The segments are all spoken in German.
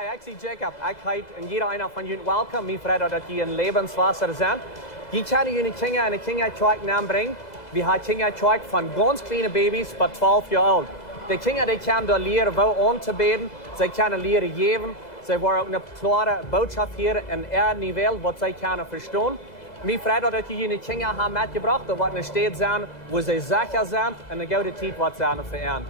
ik zie Jacob. Ik heet en jeder einer van jullie welkom. Mijn vrienden dat jullie een levenswasser zijn. Je kan jullie kinderen en de kindertjeuk naam brengen. We hebben kindertjeuk van ganz kleine baby's tot 12 jaar oud. De kinderen die kunnen daar leren wel aan te beden. Zij kunnen leren geven. Zij worden ook een klare boodschap hier en niveau wat zij kunnen verstaan. Mijn vrienden dat jullie kinderen hebben metgebracht. Dat wordt een stad zijn waar zij zeker zijn en de goede tijd wat zijn voor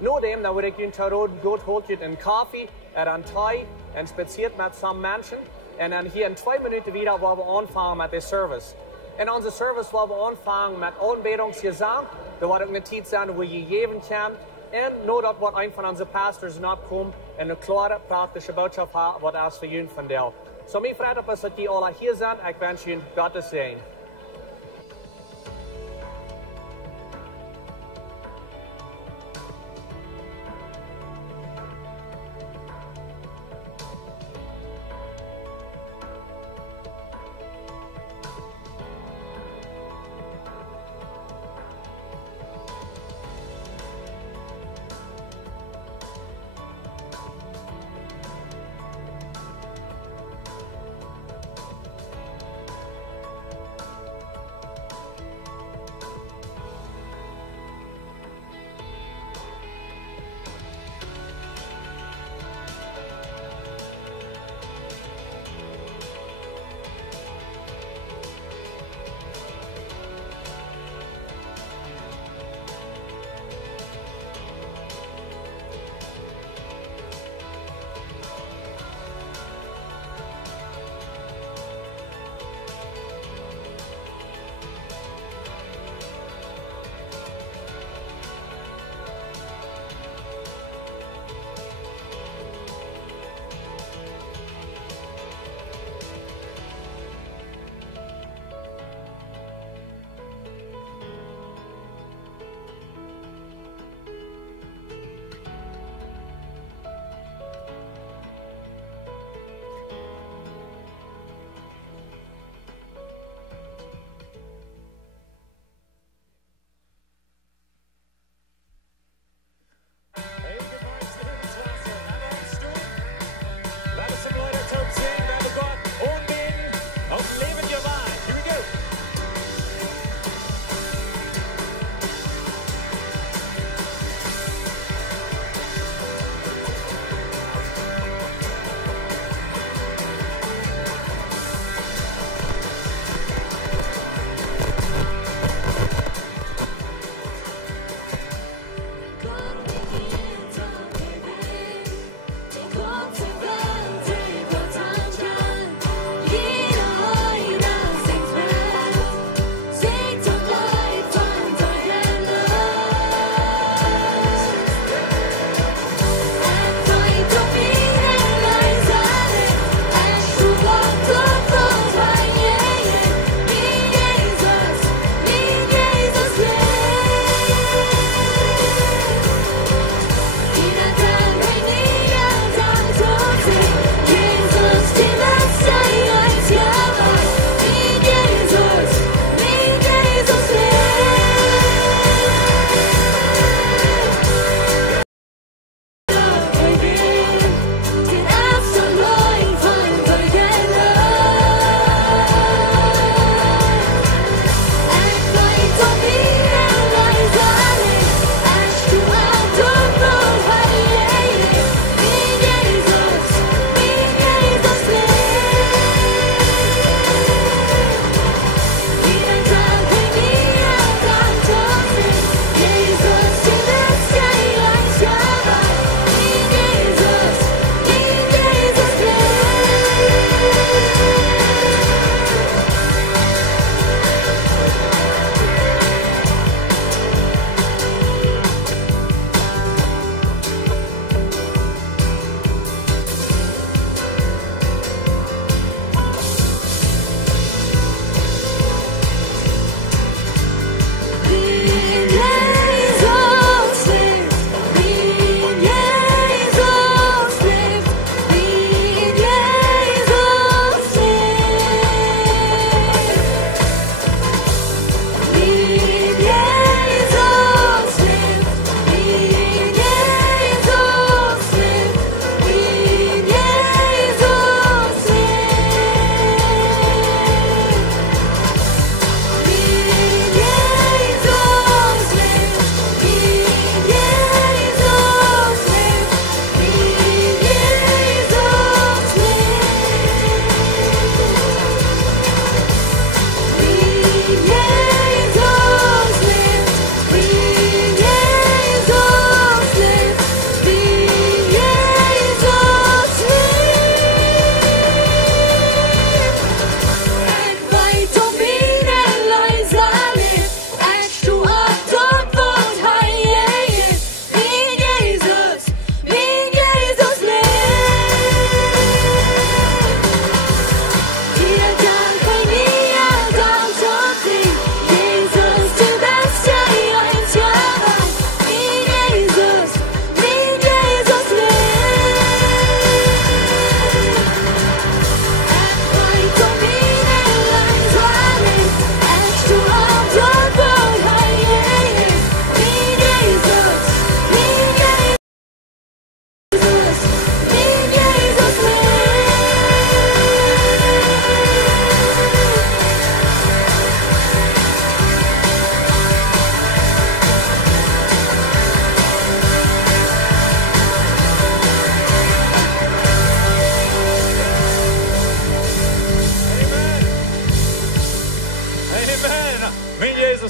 Nadem, dan wil ik jullie terug goed holen een koffie, een thee en spaziert met some mensen. En dan hier in 2 minuten wieder, waar we aanvangen met de service. In onze service, waar we aanvangen met aanbedingsgezang, daar wordt ook een tijd zijn waar je geven kan. En nadat wordt een van onze pastors opkomen en een klare, praktische boodschap hebben, wat als voor jullie vertelt. Zo, mijn vrienden, dat jullie alle hier zijn, ik wens jullie Gottes zegen.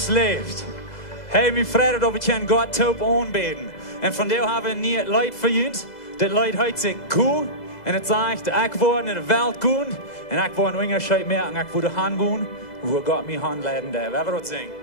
Jesus lebt. Hey, wir freuen uns, wir können Gott taub anbeten. Und von dem haben wir nie Leute verjüngt, dat Leute heute sich cool. Und het zegt, ik wil in de wereld gaan. En ik wil een onderscheid maken. En ik wil de hand gaan. Hoe God mij hand leiden daar. We hebben dat zingen.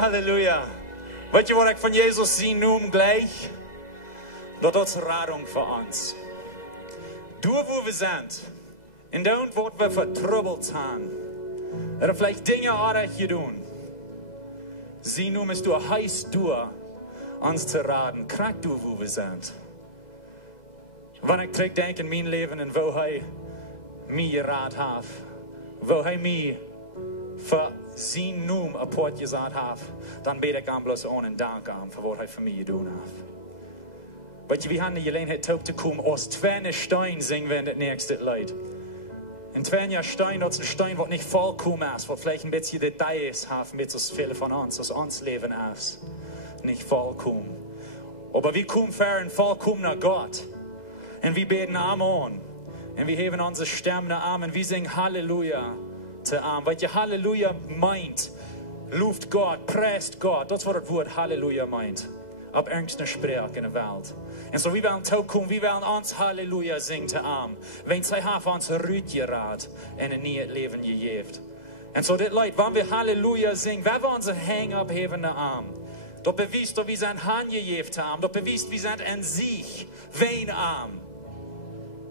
Halleluja. Weet je wat ik van Jezus zie noem gleich? Dat is Radung für uns. Du, wo wir sind, in der und wo wir vertrubbelt haben, oder vielleicht Dinge aardig gedaan, sie nun ist du heiß du, uns zu raten, krieg du, wo wir sind. Wenn ich zurückdenke in mein Leben und wo mich geraten hat, wo mich für sein Namen ein Port gesagt hat, dann bete ich bloß ohne Dank an, für was für mich getan hat. Weet je, we hebben de gelegenheid op te komen als twee Stein zingen we in het nächste Lied. Ein twee Stein, dat is een Stein wat niet volkomen is, wat vielleicht ein bisschen Details hat, mit so viele von uns, als ons Leben ist. Nicht vollkommen. Aber wir kommen für ein vollkommener Gott. Und wir beten Amen. Und wir heben unsere Stimmen an und wir singen Halleluja zu Amen. Weil je Halleluja meint, ruft Gott, preist Gott. Das ist, was das Wort Halleluja meint. Op irgendeiner Sprache in der Welt. Und so, wir wollen kommen, wir wollen uns Halleluja singen zu Amen. Wenn sie haben uns Rütgerad in ein neues Leben gegeben. Und so, das Leid, wenn wir Halleluja singen, wenn wir unsere Hänge abheben in Arm, das beweist, dass wir sein Hand gegeben haben, das beweist, wir sind in sich, wen Arm.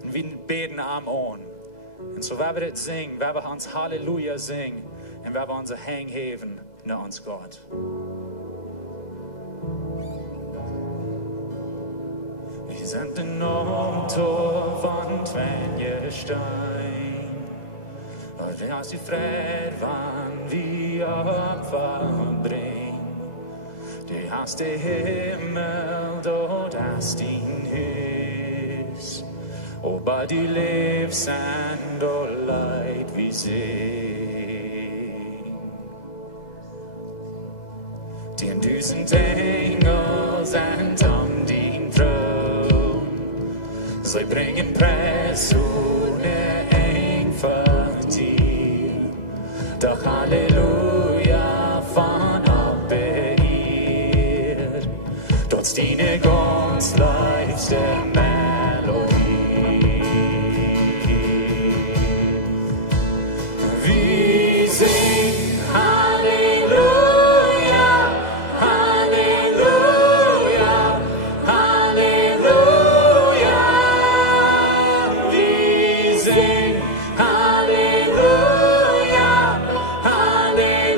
Und wir beten Arm an. Und so, wenn wir das singen, wenn wir uns Halleluja singen, und wenn wir unsere Hänge heben nach uns Gott. Wir sind enorm Tor von Stein. Und wir hast die Friede, wann wir Opfer bringen. Du hast den Himmel, dort hast dein Haus. Aber die lebst und du Leid wie sing. Den düsen Engel sind dein Thron. Sie bringen Preis ohne Eng für dir. Doch Halleluja von ab ihr. Dort deine ganz leichte Melodie. Wir singen Halleluja, Halleluja, Halleluja. Wir singen Halleluja, Halleluja.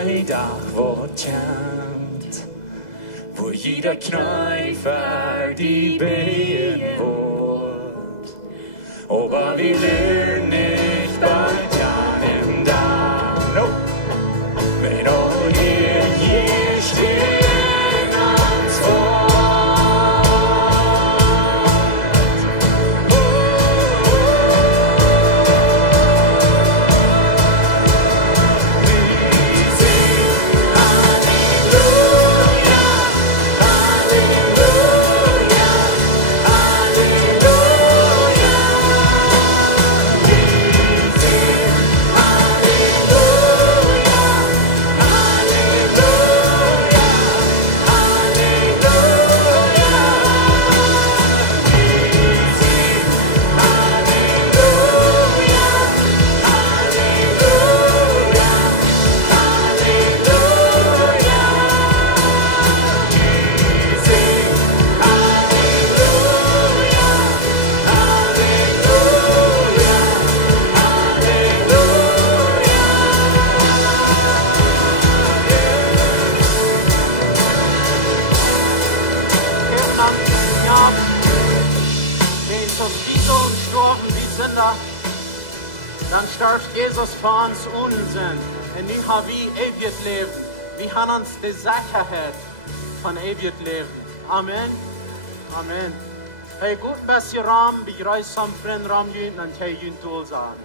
ein Dach wird kennt, wo jeder Kneifer die Behen wird. Aber wir lernen nicht bald im Dach, no. Wenn all hier stehen ans Wort. Dann starb Jesus für uns Unsinn und nu haben wir ewig Leben. Wir haben uns die Sicherheit von ewig Leben. Amen. Amen. Hey, gut, was ihr Raum, wie reis am Freund Raum jünt, und hey, jünt du sagen.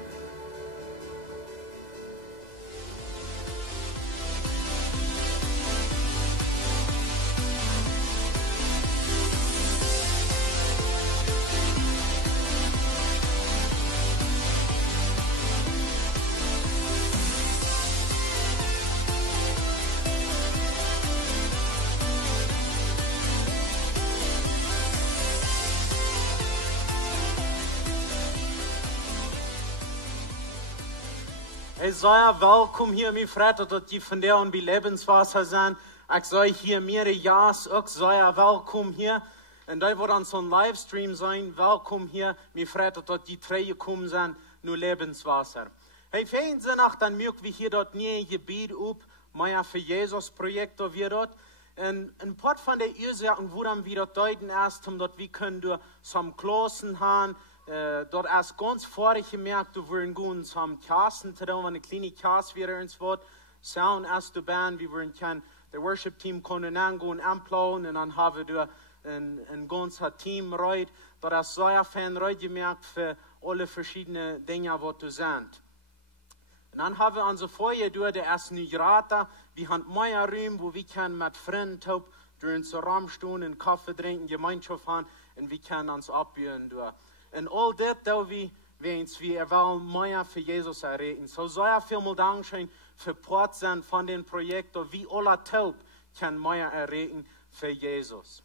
Hey, sei willkommen hier, mein Freund, dass die von der und bei Lebenswasser sind. Ich sei hier mehrere Jahre, ich sei willkommen hier. Und da wird dann so ein Livestream sein, willkommen hier, mein Freund, dass die drei gekommen sind, nur Lebenswasser. Hey, vielen Dank, dann mögen wir hier dort nie ein Gebiet up, mehr für Jesus Projekt, da wir dort. Und ein paar von den Ursachen, wo dann wieder deuten erst, dass wir können durch zum Klossen haben, dort erst ganz vorher gemerkt, du würden gehen zum Kassen zu tun, wenn eine kleine Kasse wieder ins Wort, Sound erst du Band, wir würden können, der Worship Team können angehen, anplauen, und dann haben wir ein ganzes Team reut, dort erst so ein reut gemerkt für alle verschiedenen Dinge, was du sind. Und dann haben wir unsere Feuer durch, der erst nicht raten, wir haben mehr Raum, wo wir können mit Freunden durch den Raum stehen, einen Kaffee trinken, Gemeinschaft haben, und wir können uns abbühen durch. Und all das, da wir wollen mehr für Jesus erreden. So sehr viel Dankeschön für Porzen von den Projekten, wie alle taub können mehr erreden für Jesus.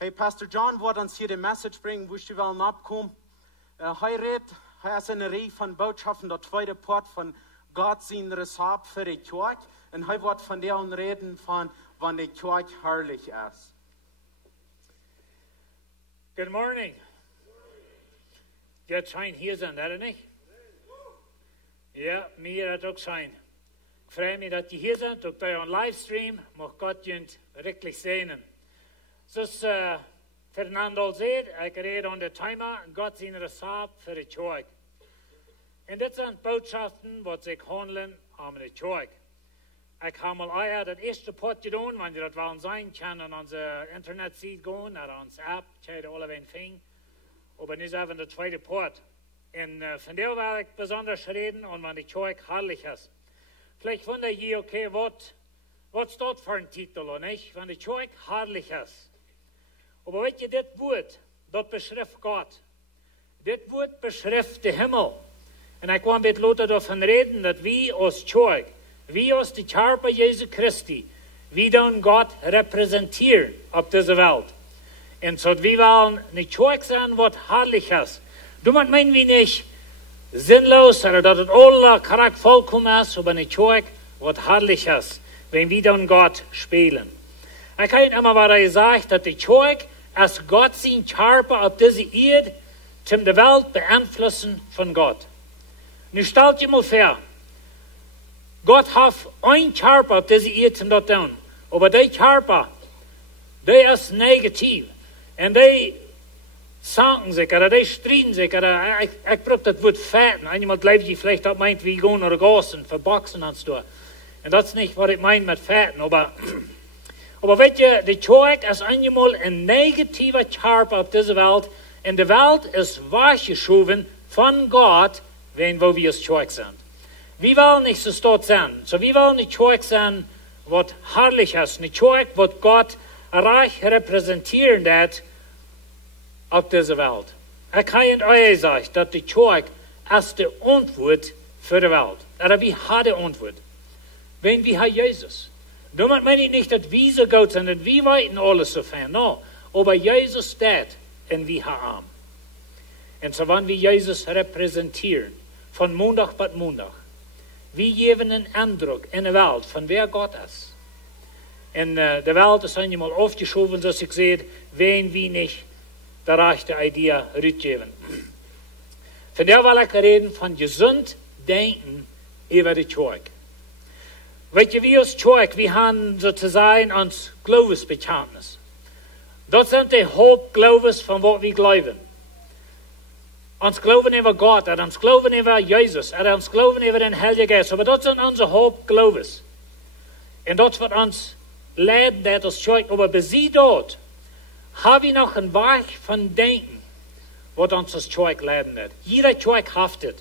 Hey, Pastor John wird uns hier die Message bringen, wo ich die wollen abkommen. Heute ist eine Reihe von Botschaften, der zweite Part von Gott sein Resort für die Kirche. Und heute wird von der reden, von wann die Kirche herrlich ist. Good morning. Gott sein hier sind, oder nicht? Ja, mir hat auch sein. Ich freue mich, dass die hier sind, auch bei einem Livestream. Mag Gott uns wirklich sehen. So ist Fernando sieht, ich rede an der Thema, Gott sein Resort für die Kirche. Und das sind Botschaften, die sich handeln an der Kirche. Ich habe mal das erste Part getan, wenn ihr das wollen sein, kann an unsere Internetseite gehen, oder unsere App, die alle wen fing. Aber nicht einfach der zweite Part. Und von der will ich besonders reden, und wenn die Kirche herrlich ist. Vielleicht wundert ihr, okay, was steht für ein Titel, oder nicht? Wenn die Kirche herrlich ist. Aber wenn ihr das Wort, das beschreibt Gott. Das Wort beschreibt den Himmel. Und ich will mit Leuten davon reden, dass wir als Kirche, wir als die Körper Jesu Christi, wir dann Gott repräsentieren auf dieser Welt. Und so, wir wollen eine Kirche sein, was herrlich ist. Du meinen wir nicht sinnlos, oder dass es alle Charakter vollkommen ist, aber eine Kirche, was herrlich ist, wenn wir dann Gott spielen. Ich habe immer wieder gesagt, dass die Kirche als Gott sein Körper auf diese Erde, zum die Welt beeinflussen von Gott. Nu stellt je mal vor, Gott hat ein Körper auf diese Erde dort tun. Aber der Körper, der ist negativ. Und die sagen sich, oder die streiten sich, oder ich brauche das Wort Fetten. Einmal glaube ich vielleicht auch meint, wie gehen oder gassen, verboxen und so. Und das ist nicht, was ich meine mit Fetten. Aber weet je, die Kirche ist einmal ein negativer Körper auf dieser Welt. Und die Welt ist weggeschoben von Gott, wo wir als Kirche sind. Wir wollen nicht so dort sein. So wir wollen eine Kirche sein, was herrlich ist. Eine Kirche, was Gott reich repräsentieren hat auf dieser Welt. Ich kann euch sagen, dass die Kirche ist die Antwort für die Welt. Oder wie hat die Antwort? Wenn wir haben Jesus. Damit meine ich nicht, dass wir so gut sind und wir weiten alles so fern. No. Aber Jesus steht und wir haben. Und so wenn wir Jesus repräsentieren, von Montag bis Montag, wir geben einen Eindruck in der Welt, von wer Gott ist. Und die Welt ist einmal aufgeschoben, dass ich sehe, wenn wir nicht die rechte Idee rückgeben. Von der will ich reden von gesund denken über die Kirche. Weet je, wir als Kirche, wir haben sozusagen uns Glaubensbekenntnis. Das sind die Hauptglaubens von was wir glauben. Uns glauben über Gott, und uns glauben über Jesus, und uns glauben über den Heiligen Geist. Aber das sind unsere Hauptglaubens. Und das wird uns leiden, das als Kirche. Aber bis sie dort, haben wir noch einen Weg von Denken, was uns als Kirche leiden wird. Jeder Kirche haftet.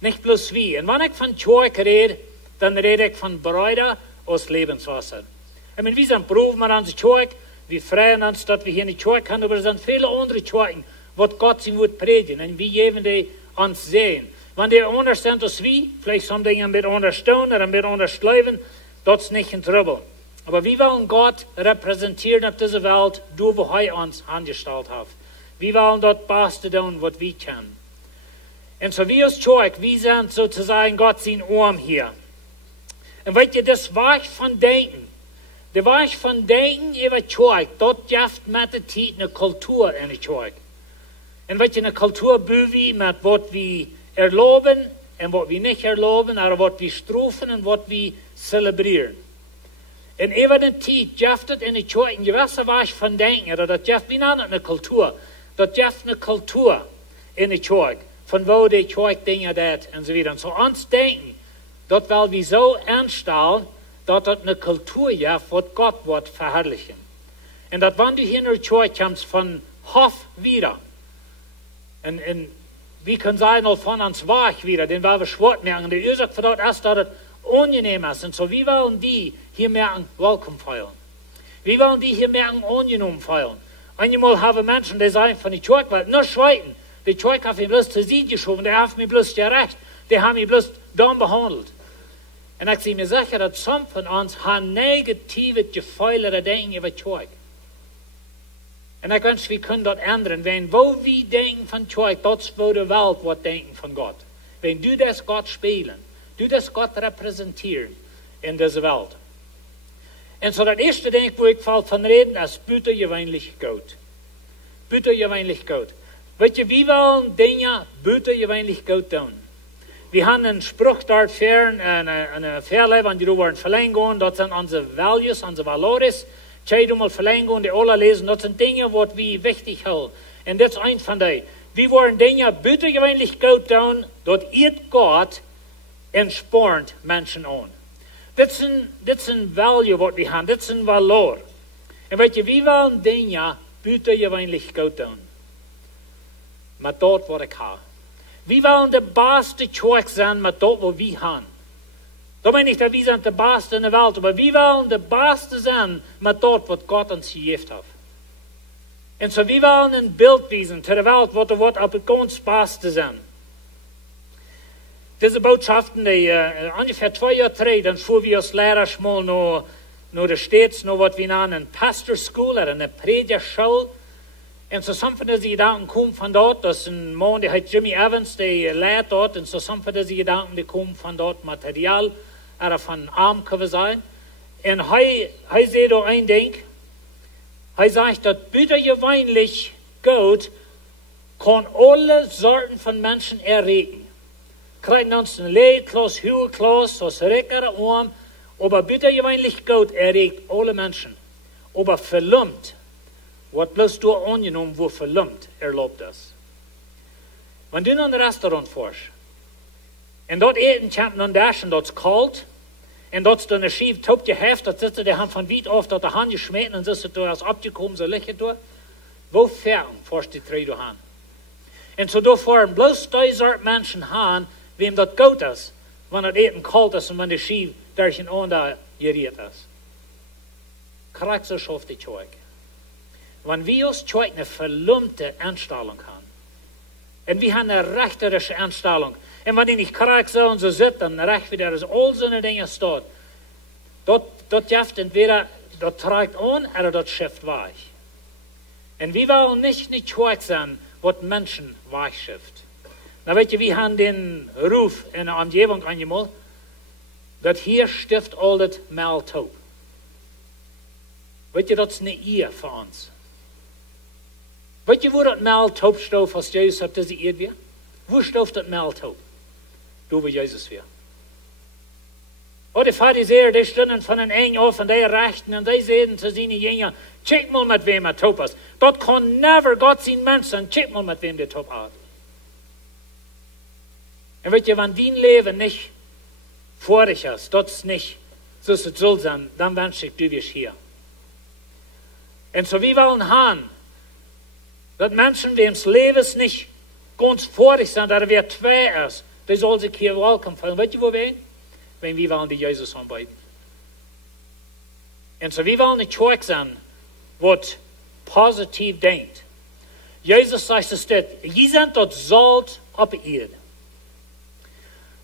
Nicht bloß wir. Und wenn ich von Kirche rede, dann rede ich von Brüdern aus Lebenswasser. Ich meine, wir sind Proben an unsere Kirche, wir freuen uns, dass wir hier in die Kirche haben, aber es sind viele andere Kirchen, was Gott sie wird predigen, und wir geben die uns sehen. Wenn die anders sind als wir, vielleicht haben die ein bisschen anders tun oder ein bisschen anders leben, das ist nicht in Trouble. Aber wir wollen Gott repräsentieren auf dieser Welt, wo er uns angestellt hat. Wir wollen das Beste tun, was wir können. Und so wir als Kirche, wir sind sozusagen Gott sein Arm hier. Und weet je, das Weg von Denken, der Weg von Denken über die Kirche, dort gibt mit der Zeit eine Kultur in der Kirche. Und weet je, eine Kultur büwi mit was wir erlauben und was wir nicht erlauben, aber was wir strafen und was wir zelebrieren. Und über die Zeit gibt es in der Kirche ein gewisser Weg von Denken, oder das gibt, wie nennt eine Kultur? Das gibt eine Kultur in der Kirche, von wo die Kirche Dinge tut und so weiter. Und so uns denken, dat will wir so anstellen, dass das eine Kultur ist, was Gott wird verherrlichen. Und dass wenn du hier in der Kirche kommst, von Hof wieder, und wir können sagen, auch von uns Weg wieder, den wollen wir schwach merken. Die Ursache für das ist, dass es unangenehm ist. Und so, wir wollen die hier merken, willkommen feiern. Wir wollen die hier merken, angenommen feiern. Einmal haben Menschen, die sagen von der Kirche, weil nur schweiten, die Kirche hat mich bloß zur Seite geschoben, die hat mich bloß gerecht, die haben mich bloß dumm behandelt. Und ich bin mir sicher, dass some von uns haben negative Gefühle oder Denken über die Kirche. Und ich wünsche, wir können das ändern. Wenn wo wir denken von Kirche, das ist wo die Welt wird denken von Gott. Wenn du das Gott spielen, du das Gott repräsentieren in dieser Welt. Und so das erste Ding, wo ich von reden, ist buitengewöhnlich gut. Buitengewöhnlich gut. Weet je, wir wollen Dinge buitengewöhnlich gut tun. Wir haben einen Spruch dort fern, eine Verleben, an die wir verlängern gehen. Das sind unsere Values, unsere Valores. Die mal verlängern gehen, die alle lesen. Das sind Dinge, die wir wichtig halten. Und das ist ein von denen. Wir wollen Dinge buitengewöhnlich gut tun, dort irrt Gott und spornt Menschen an. Das ist ein Value, was wir haben. Das ist ein Valor. Und weet je, wir wollen Dinge buitengewöhnlich gut tun. Mit dort, was ich habe. Wir wollen die beste Kirche sein mit dort, wo wir haben. Da meine ich, dass wir sind die Beste in der Welt, aber wir wollen die Beste sein mit dort, was Gott uns gegeben hat. Und so wir wollen ein Bild wiesen zu der Welt, wo der Wort auf das ganz Beste sein. Diese Botschaften, die ungefähr 2 Jahre zurück, dann fuhren wir als Lehrer mal nach der Stadt, noch was wir nennen, Pastor School, oder eine Predigerschule. Und so some von diesen Gedanken kommen von dort, das ist ein Mann, der heißt Jimmy Evans, der lehrt dort, und so some von diesen Gedanken, die kommen von dort Material, oder von Arm können sein. Und er sieht da ein Ding, er sagt, dass buitengewöhnlich Gott kann alle Sorten von Menschen erregen. kriegen uns ein Leidkloß, Hügelkloß, so Recker, Arm, aber bitte gewöhnlich Gott erregt alle Menschen. Aber verlummt, was bloß du angenommen, wo verlummt, erlaubt das. Wenn du in ein Restaurant fährst, und dort eten kommt nun das, und dort ist kalt, und dort ist eine schief Top geheft, dort sitzt der Hand von weit auf, dort der Hand geschmeten, und sitzt du als abgekommen, so lächelt du. Wo fern fährst die drei du hin? Und so da fahren bloß die Sorte Menschen hin, wem das gut ist, wenn das Eten kalt ist und wenn die schief durch den Ohren da geriert ist. Kriegt so schafft die Zeug. Wenn wir uns Zeug eine verlumpte Einstellung haben, und wir haben eine rechterische Einstellung, und wenn die nicht kriegt so und so sitzt, dann recht wieder das all so eine Dinge steht, dort jaft entweder, dort trägt an, oder dort schifft weich. Und wir wollen nicht Zeug sein, was Menschen weich schifft. Na weet je, wir haben den Ruf in der Umgebung angemalt, dass hier stift all das Mehltaub. Weet je, das ist eine Ehe für uns. Weet je, wo das Mehltaub stof, als Jesus auf diese Erde war? Wo stof das Mehltaub? Da, wo Jesus war. Oh, die Pharisäer, die standen von den Engen auf und die rechten und die sehen zu seinen Jüngern, check mal mit wem er Taub ist. Das kann never Gott sein Mensch sein, check mal mit wem der Taub hat. Und weet je, wenn dein Leben nicht vorig ist, das ist nicht, so es soll sein, dann wünsche ich, du wirst hier. Und so wir wollen haben, dass Menschen, die ins Leben nicht ganz vorig sind, dass wir zwei ist, die soll sich hier willkommen fühlen. Weet je, wo wir wenn wir wollen die Jesus anbeten. Und so wir wollen nicht Zeug sein, was positiv denkt. Jesus sagt es dort, ihr seid dort Salz auf der Erde.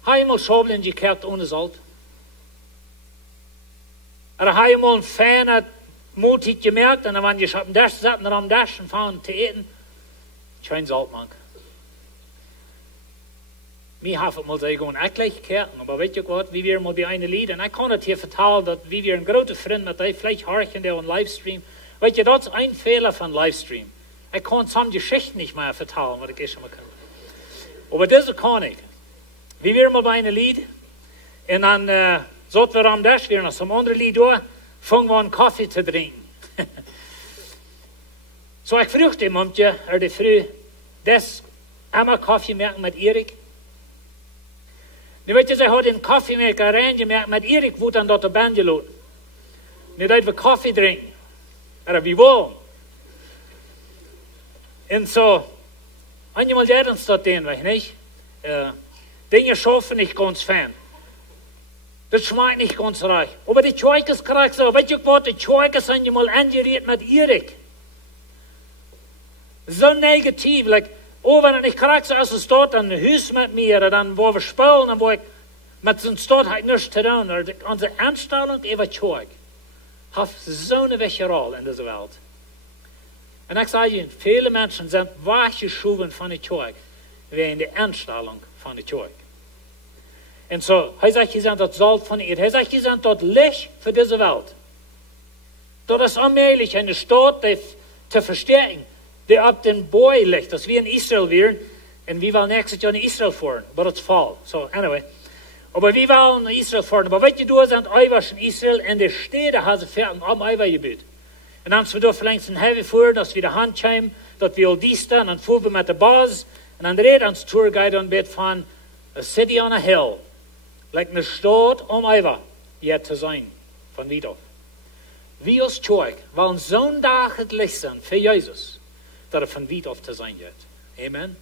Habe ich mal Schobeln gekehrt ohne Salz? Oder habe ich mal ein feiner Multit gemerkt, und dann waren die am Dash, satten am Dash und fahren zu essen? Kein Salz, Mann. Mir haben mal sehr gut gleich kehrten, aber weet je wat, wie wir mal bei einer Lied, und ich kann es hier vertellen, dass wie wir ein großer Freund mit euch, vielleicht horchen der on Livestream, weet je, das ist ein Fehler von Livestream. Ich kann some Geschichten nicht mehr vertellen, was ich schon mal kann. Aber das kann ich. Wie wir mal bei einer Lied, und dann sollten wir am Dash, wir noch zum anderen Lied durch, fangen wir an Kaffee zu trinken. So ich fragte ihm, die früh, das einmal Kaffee merken mit Erik. Nu weet je, zij had een koffiemerker reingemerkt met Erik woed aan dat de bandje loopt. Nu dat we koffie drinken. En we willen. En zo, manchmal lernen dat den weg, niet? Dinge schaffen nicht ganz fern. Das schmeckt nicht ganz reich. Aber die Zeugnis kriegt so, weet je wat, die Zeugnis sind manchmal angeriert mit Erik. So negativ, like, oh, wenn ich krieg so, als es dort ein Haus mit mir, oder dann, wo wir spielen, dann wo ich mit so einem Stadt halt nichts zu tun, oder unsere Einstellung über Zeug, hat so eine wichtige Rolle in dieser Welt. Und ich sage Ihnen, viele Menschen sind weggeschoben von der Zeug, wegen der Einstellung von der Zeug. Und so, er sagt, sie sind dort Salz von ihr. Er sagt, sie sind dort Licht für diese Welt. Dort ist allmählich eine Stadt, die zu verstärken, die ab den Boy liegt, dass wir in Israel wären, und wir wollen nächstes Jahr in Israel fahren, aber das ist Fall. So, anyway. Aber wir wollen in Israel fahren. Aber weißt du, sind Eiweiß in Israel, und die Städte haben sie fertig am Eiweißgebiet. Und dann sind wir da vielleicht ein Heavy fahren, dass wir die Hand kommen, dass wir all dies dann, und dann fahren wir mit der Bus, und dann redet uns Tourguide und wird von a city on a hill, like eine Stadt am Eiweiß, hier zu sein, von Wiedhof. Wir als Zeug wollen so ein Tag het Licht sein für Jesus, dass von Wiedhof zu sein wird. Amen.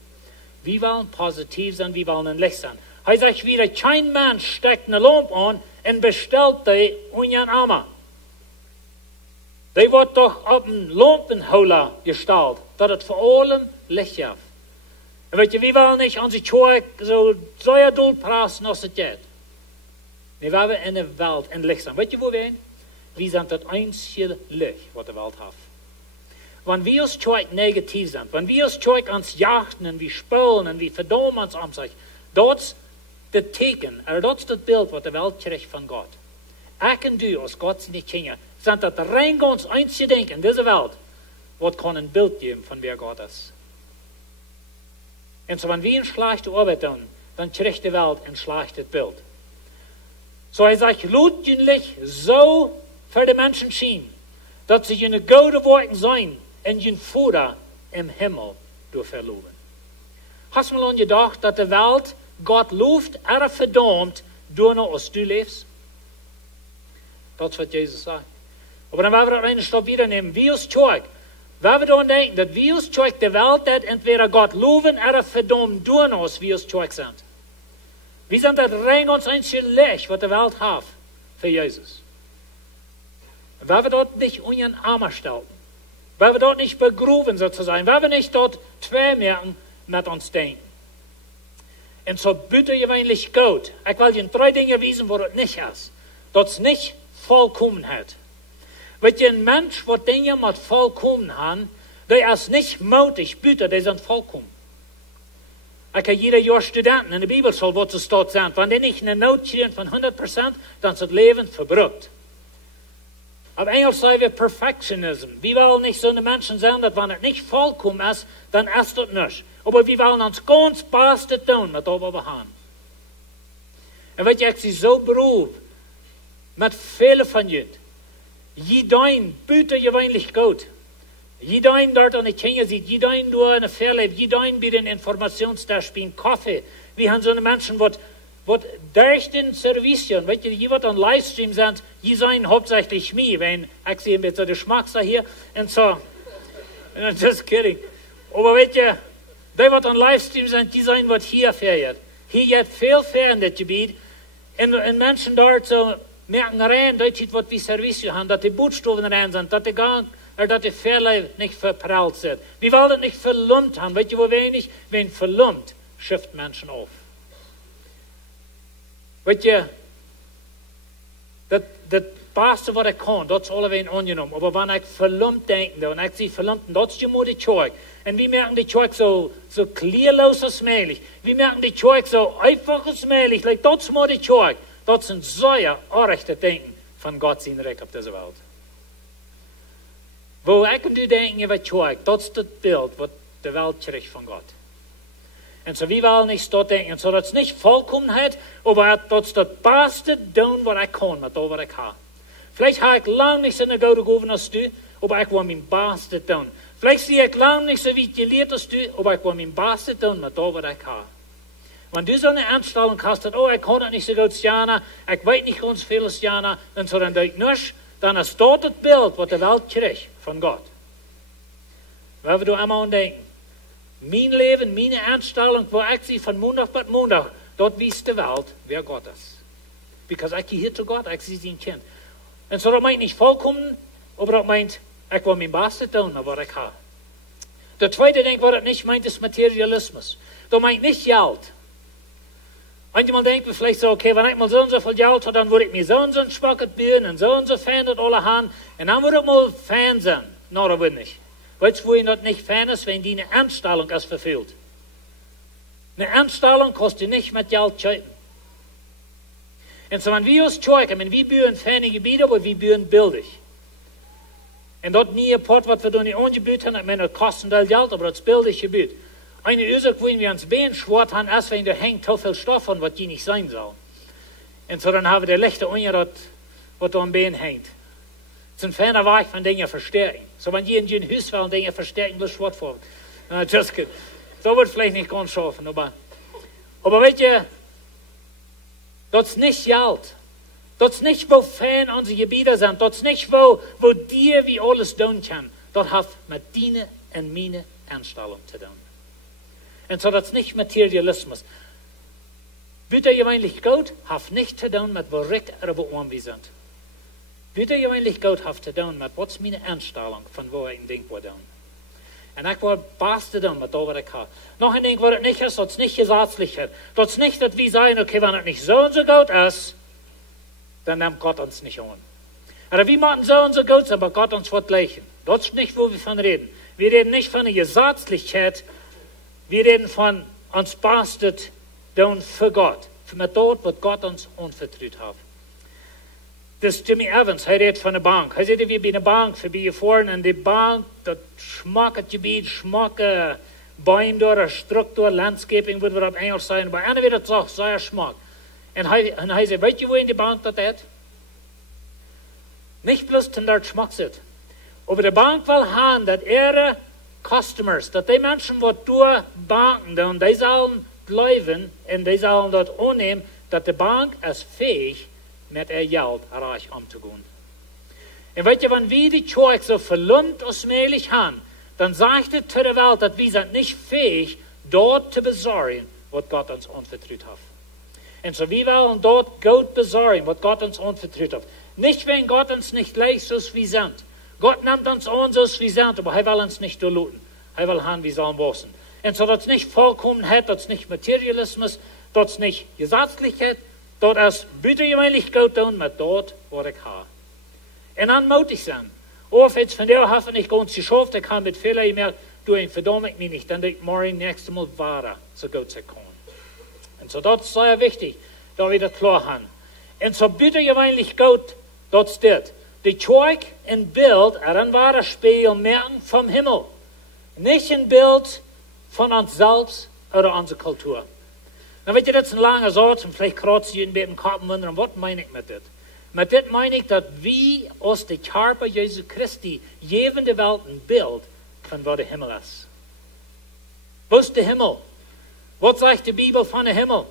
Wir wollen positiv sein, wir wollen ein Licht sein. Er sagt wieder, kein Mensch steckt eine Lampe an und bestellt die in ihren Armen. Die wird doch auf einen Lampenholer gestellt, dass es vor allem Licht hat. Und weet je, wir wollen nicht unsere Zeug so sehr doll prassen, als es geht. Wir wollen in der Welt ein Licht sein. Weet je, wo wir sind? Wir sind das einzige Licht, was die Welt hat. Wenn wir als Zeug negativ sind, wenn wir als Zeug ans Jachten und wir spülen und wir verdammen uns an sich, das ist das Teken, das ist das Bild, was die Welt kriegt von Gott. Ich und du, als Gott seine Kinder, sind das rein ganz einzige Ding in dieser Welt, was kann ein Bild geben, von wer Gott ist. Und so, wenn wir eine schlechte Arbeit tun, dann kriegt die Welt ein schlechtes Bild. So er sagt, lutjentlich so für die Menschen schien, dass sie in gute Worten sein und in Vater im Himmel durch verloben. Hast du mal gedacht, dass die Welt Gott luft, verdammt, durch noch als du lebst? Das ist, was Jesus sagt. Aber dann werden wir einen Stopp wieder nehmen. Wie ist Zeug? Wenn wir daran denken, dass wir als Zeug der Welt, dat entweder Gott loben oder verdammt durch uns, wie als Zeug sind. Wir sind das rein uns einzige Licht, was die Welt hat für Jesus. Und wenn wir dort nicht unseren Arme stellen, wenn wir dort nicht begrüben sozusagen, wenn wir nicht dort zwei merken, mit uns denken. Und so bitte ich eigentlich Gott. Ich will Ihnen 3 Dinge wiesen, wo das nicht ist. Das nicht Vollkommenheit. Weil ein Mensch, der Dinge mit vollkommen hat, der ist nicht mutig, bitte, die sind vollkommen. Ich habe jeder Jahr Studenten in der Bibelschule, wo es dort sind. Wenn die nicht eine Note kriegen von 100%, dann ist das Leben verbrückt. Auf Englisch sagen wir Perfectionism. Wir wollen nicht so eine Menschen sein, dass wenn es nicht vollkommen ist, dann ist das nicht. Aber wir wollen uns ganz Beste tun, mit dem wir haben. Und wenn ich sie so berufe, mit vielen von ihnen, Jedein bitte gewöhnlich Gott. Jedein dort an die Kinder sieht, jedein durch eine Verleib, jedein bei den Informationsdashbien Kaffee. Wir haben so eine Menschen, die durch den Service, weißt du, die wird an Livestream sind, die seien hauptsächlich mir, wenn ich sehe mit so der Schmackser hier und so. Just kidding. Aber weißt du, die wird an Livestream sind, die seien, was hier fährt. Hier hat viel fair in das Gebiet und Menschen dort so, merken rein, dat je wat wie service haben, dass die Bootstoffen rein sind, dass die Gang, dass die Verleih nicht verprallt sind. Wir wollen das nicht verlummt haben. Weißt du, wo wenig, wenn verlummt, schifft Menschen auf. Weißt du, das Beste, was ich kann, das ist alle angenommen. Aber wenn ich verlummt denke, und ich sehe verlummt, das ist die Mutter Zeug. Und wir merken die Zeug so klärlos als möglich. Wir merken die Zeug so einfach als möglich. Like, das ist die Zeug. Dat zijn zeer orechte denken van God zijn Recht op deze wereld. Wo ik en u denken wat Zeug, dat is het beeld wat de wereld krijgt van God. En zo wie willen niet dat denken. En zo dat is niet volkomenheid, maar dat is het beste doen wat ik kan met al wat ik heb. Vielleicht heb ik lang niet zo'n goede gegeven als u, maar ik wil mijn beste doen. Vielleicht zie ik lang niet zo wie geleerd als u, maar ik wil mijn beste doen met al wat ik heb. Wenn du so eine Einstellung hast, dass, ich kann das nicht so gut Jana, ich weiß nicht ganz viel Jana, und so dann denke ich nicht, dann ist dort das Bild, was die Welt kriegt von Gott. Weil wir da einmal denken, mein Leben, meine Einstellung, wo ich sie von Montag bis Montag, dort wies die Welt, wer Gott ist. Because ich gehe hier zu Gott, ich sehe sein Kind. Und so das meint nicht vollkommen, aber das meint, ich will mein Bestes tun, was ich habe. Der zweite Ding, was das nicht meint, ist Materialismus. Das meint nicht Geld. Manchmal denken wir vielleicht so, okay, wenn ich mal so und so viel Geld habe, dann würde ich mir so und so ein Spacket bauen und so Fan das alle haben. Und dann würde ich mal Fan sein. No, das würde nicht. Weißt du, wo ich das nicht Fan ist, wenn die eine Anstellung ist verfehlt. Eine Anstellung kostet nicht mit Geld kaufen. Und so, wenn wir uns zeigen, wenn wir bauen ferne Gebiete, aber wir bauen billig. Und dort nie ein Port, was wir da nicht angebaut haben, das kostet Geld, aber das ist billig gebaut. Eine Ursache, wo wir uns Bein schwart haben, ist, wenn da hängt so viel Stoff an, was die nicht sein soll. Und so dann haben wir die Lichter ungerät, was da am Bein hängt. Das ist ein ferner Weg von Dingen verstärken. So, wenn die in ein Haus wollen, Dinge verstärken, bloß schwart vor. Just kidding. So wird vielleicht nicht ganz schaffen, aber weißt du, das ist nicht Geld. Das ist nicht, wo Fan unsere Gebiete sind. Das ist nicht, wo dir wie alles tun kann. Das hat mit deiner und meiner Einstellung zu tun. Und so das ist nicht Materialismus. Bitte gewöhnlich Gott hat nicht zu tun mit wo recht oder wo arm wir sind. Bitte gewöhnlich Gott hat zu tun mit was meine Einstellung von wo ich denke, wo tun. Und ich will das tun mit all was ich habe. Noch ein Ding, was es nicht ist, das ist nicht Gesetzlichkeit. Das ist nicht, dass wir sagen, okay, wenn es nicht so und so gut ist, dann nimmt Gott uns nicht an. Oder wir machen so und so gut, aber Gott uns wird gleichen. Das ist nicht, wo wir von reden. Wir reden nicht von der Gesetzlichkeit, wir reden von uns bastet tun für Gott. Mit dort, was Gott uns anvertraut hat. Das ist Jimmy Evans, er redet von der Bank. Er sagt, wir bei einer Bank vorbeigefahren und die Bank, das schmackt Gebiet, schmackt Bäume door, een Struktur, Landscaping, würde wir auf Englisch sagen, aber einer wird es auch sehr schmack. Und hij zei, weet je wo in die Bank dat hat? Nicht bloß, dass dort Schmack sitzt. Aber die Bank will haben, dass ihre Customers, dass die Menschen, die durch Banken, und die sollen bleiben und die sollen dort annehmen, dass die Bank ist fähig, mit ihr Geld reich umzugehen. Und weißt du, wenn wir die Zeug so verlumpt als möglich haben, dann sagt es zu der Welt, dass wir sind nicht fähig, dort zu besorgen, was Gott uns anvertraut hat. Und so wir wollen dort Gott besorgen, was Gott uns anvertraut hat. Nicht, wenn Gott uns nicht lässt, so wie wir sind. Gott nimmt uns an, so wie wir sind, aber er will uns nicht durchluten. Er will haben, wie sollen wissen. Und so, dass es nicht Vollkommenheit, dass es nicht Materialismus, dass es nicht Gesetzlichkeit, dort ist büttergewöhnlich Gott tun, mit dort, wo ich habe. Und dann mutig sein. Of jetzt von der Hafen nicht ganz geschafft, ich kann mit Fehler gemerkt, du verdamme ich mich nicht, dann ich morgen nächstes Mal weiter zu Gott zu kommen. Und so, das ist sehr wichtig, da wir das klar haben. Und so büttergewöhnlich Gott, das steht. Die Zeug ein Bild, ein wahres Spiel merken vom Himmel. Nicht ein Bild von uns selbst oder unserer Kultur. Dann wird das ein langer Satz und vielleicht kratzt ihr ein bisschen Kopf und wundern, was meine ich mit das? Mit das meine ich, dass wir aus der Körper Jesu Christi jedem der Welt ein Bild von was der Himmel ist. Was ist der Himmel? Was sagt die Bibel von dem Himmel?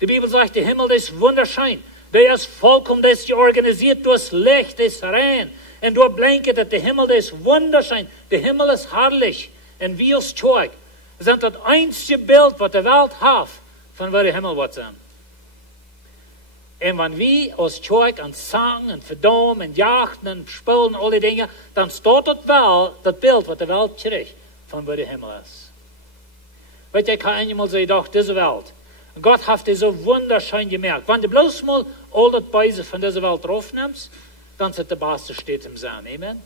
Die Bibel sagt, der Himmel ist wunderschön. Der ist vollkommen, der ist organisiert durch Licht, der ist rein. Und durch Blanket, der Himmel, der ist wunderschön. Der Himmel ist herrlich. Und wir als Zeug sind das einzige Bild, was die Welt hat, von wo der Himmel wird sein. Und wenn wir als Zeug an Sang und Verdammen und Jachten und Spielen und alle Dinge, dann steht das Bild, was die Welt kriegt, von wo der Himmel ist. Weißt du, ich kann einmal sagen, doch, diese Welt. Und Gott hat das so wunderschön gemerkt. Wenn du bloß mal all das Beise von dieser Welt draufnimmst, dann sind die beste Städte im Sein. Amen.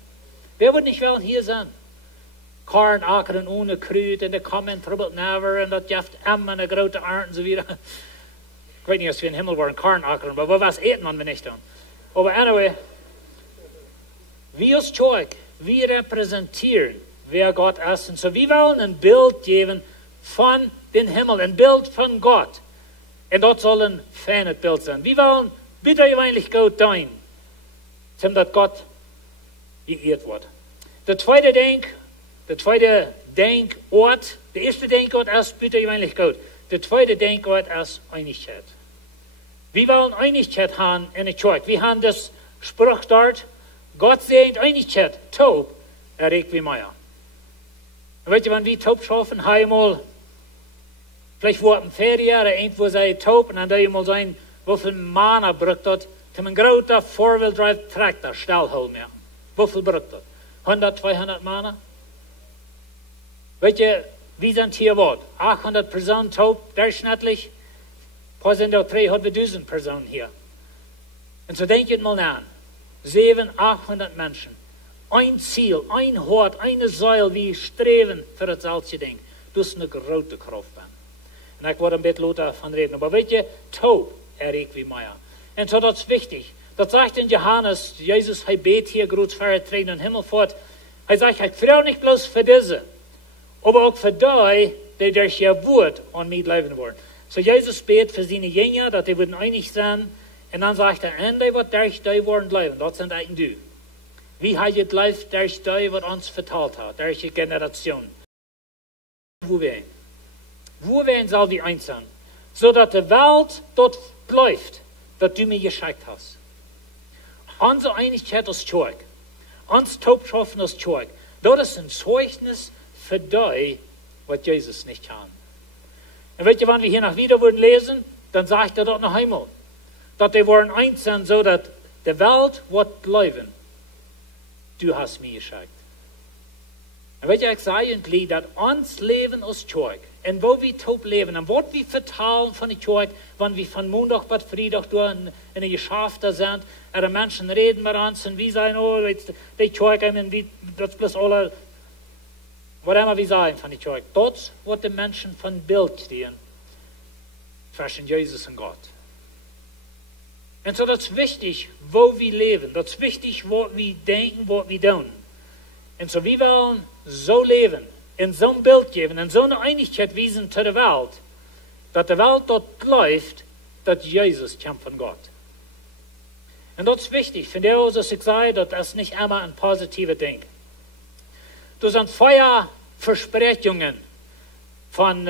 Wer würde nicht wollen hier sein? Korn, Acker und ohne Krüt und der kommen, trubbelt never und das jaft Emmen und eine große Art und so weiter. Ich weiß nicht, als wir im Himmel waren, Korn, Acker, aber wo was eten wir nicht dann? Aber anyway, wir als Zeug, wir repräsentieren, wer Gott ist. Und so, wir wollen ein Bild geben von den Himmel, ein Bild von Gott. Und dort soll ein feines Bild sein. Wir wollen bitte eigentlich Gott tun, damit Gott geehrt wird. Der zweite Denkort, der erste Denkort ist bitte eigentlich Gott. Der zweite Denkort ist Einigkeit. Wir wollen Einigkeit haben in der Kirche. Wir haben das Spruch dort, Gott sehnt Einigkeit, taub, erregt wie Meier. Und weißt du, wenn wir taub schaffen, einmal, vielleicht wo ein Ferien oder irgendwo sei taub, und dann da mal sein, wie viel Mana braucht das, um ein großer Four-Wheel-Drive-Traktor Stellhol machen. Wie viel braucht das? 100, 200 Mana? Weißt du, wie sind hier was? 800 Personen taub, durchschnittlich. Paar sind auch 300.000 Personen hier. Und so denkt mal an. 700, 800 Menschen. Ein Ziel, ein Hort, eine Säule, wie streben für das solche Ding. Das ist eine große Kraft. Und ich wollte ein bisschen lauter davon reden. Aber weißt du, taub, erregt wie Meier. Und so, das ist wichtig. Das sagt in Johannes, Jesus, er bet hier, groß Feuer in den Himmel fort. Er sagt, ich frage nicht bloß für diese, aber auch für die, die durch ihr Wort an mir leben wollen. So Jesus bet für seine Jünger, dass die würden einig sein. Und dann sagt er, und die wird durch die wollen bleiben. Das sind eigentlich du. Wie hat ihr gelebt durch die, was uns verteilt hat, durch die Generation. Wo werden soll die eins sein? So dass die Welt dort bleibt, dass du mir geschickt hast. Unsere Einigkeit als Zeug, uns Taubschaffen als Zeug, das ist ein Zeugnis für die, was Jesus nicht kann. Und weißt du, wenn wir hier nach wieder würden lesen, dann sagt er dort noch einmal, dass die wollen eins sein, so dass die Welt wird bleiben. Du hast mir geschickt. Und weißt du, ich sage eigentlich, dass uns Leben als Zeug, und wo wir taub leben, und was wir vertalen von der Zeug, wenn wir von Montag bis Freitag durch in der Geschäfte sind, und Menschen reden mit uns, und wir sagen, oh, die Zeug, das ist bloß alle, was immer wir sagen von der Zeug. Das, was die Menschen von Bild stehen, zwischen Jesus und Gott. Und so, das ist wichtig, wo wir leben. Das ist wichtig, was wir denken, was wir tun. Und so, wir wollen so leben, in zo'n Bild geben, in zo'n Einigkeit wiesen zu der Welt, dass die Welt dort läuft, dass Jesus kommt von Gott. Und das ist wichtig. Von der aus, dass ich sage, das ist nicht immer ein positives Ding. Das sind Feuerversprechungen von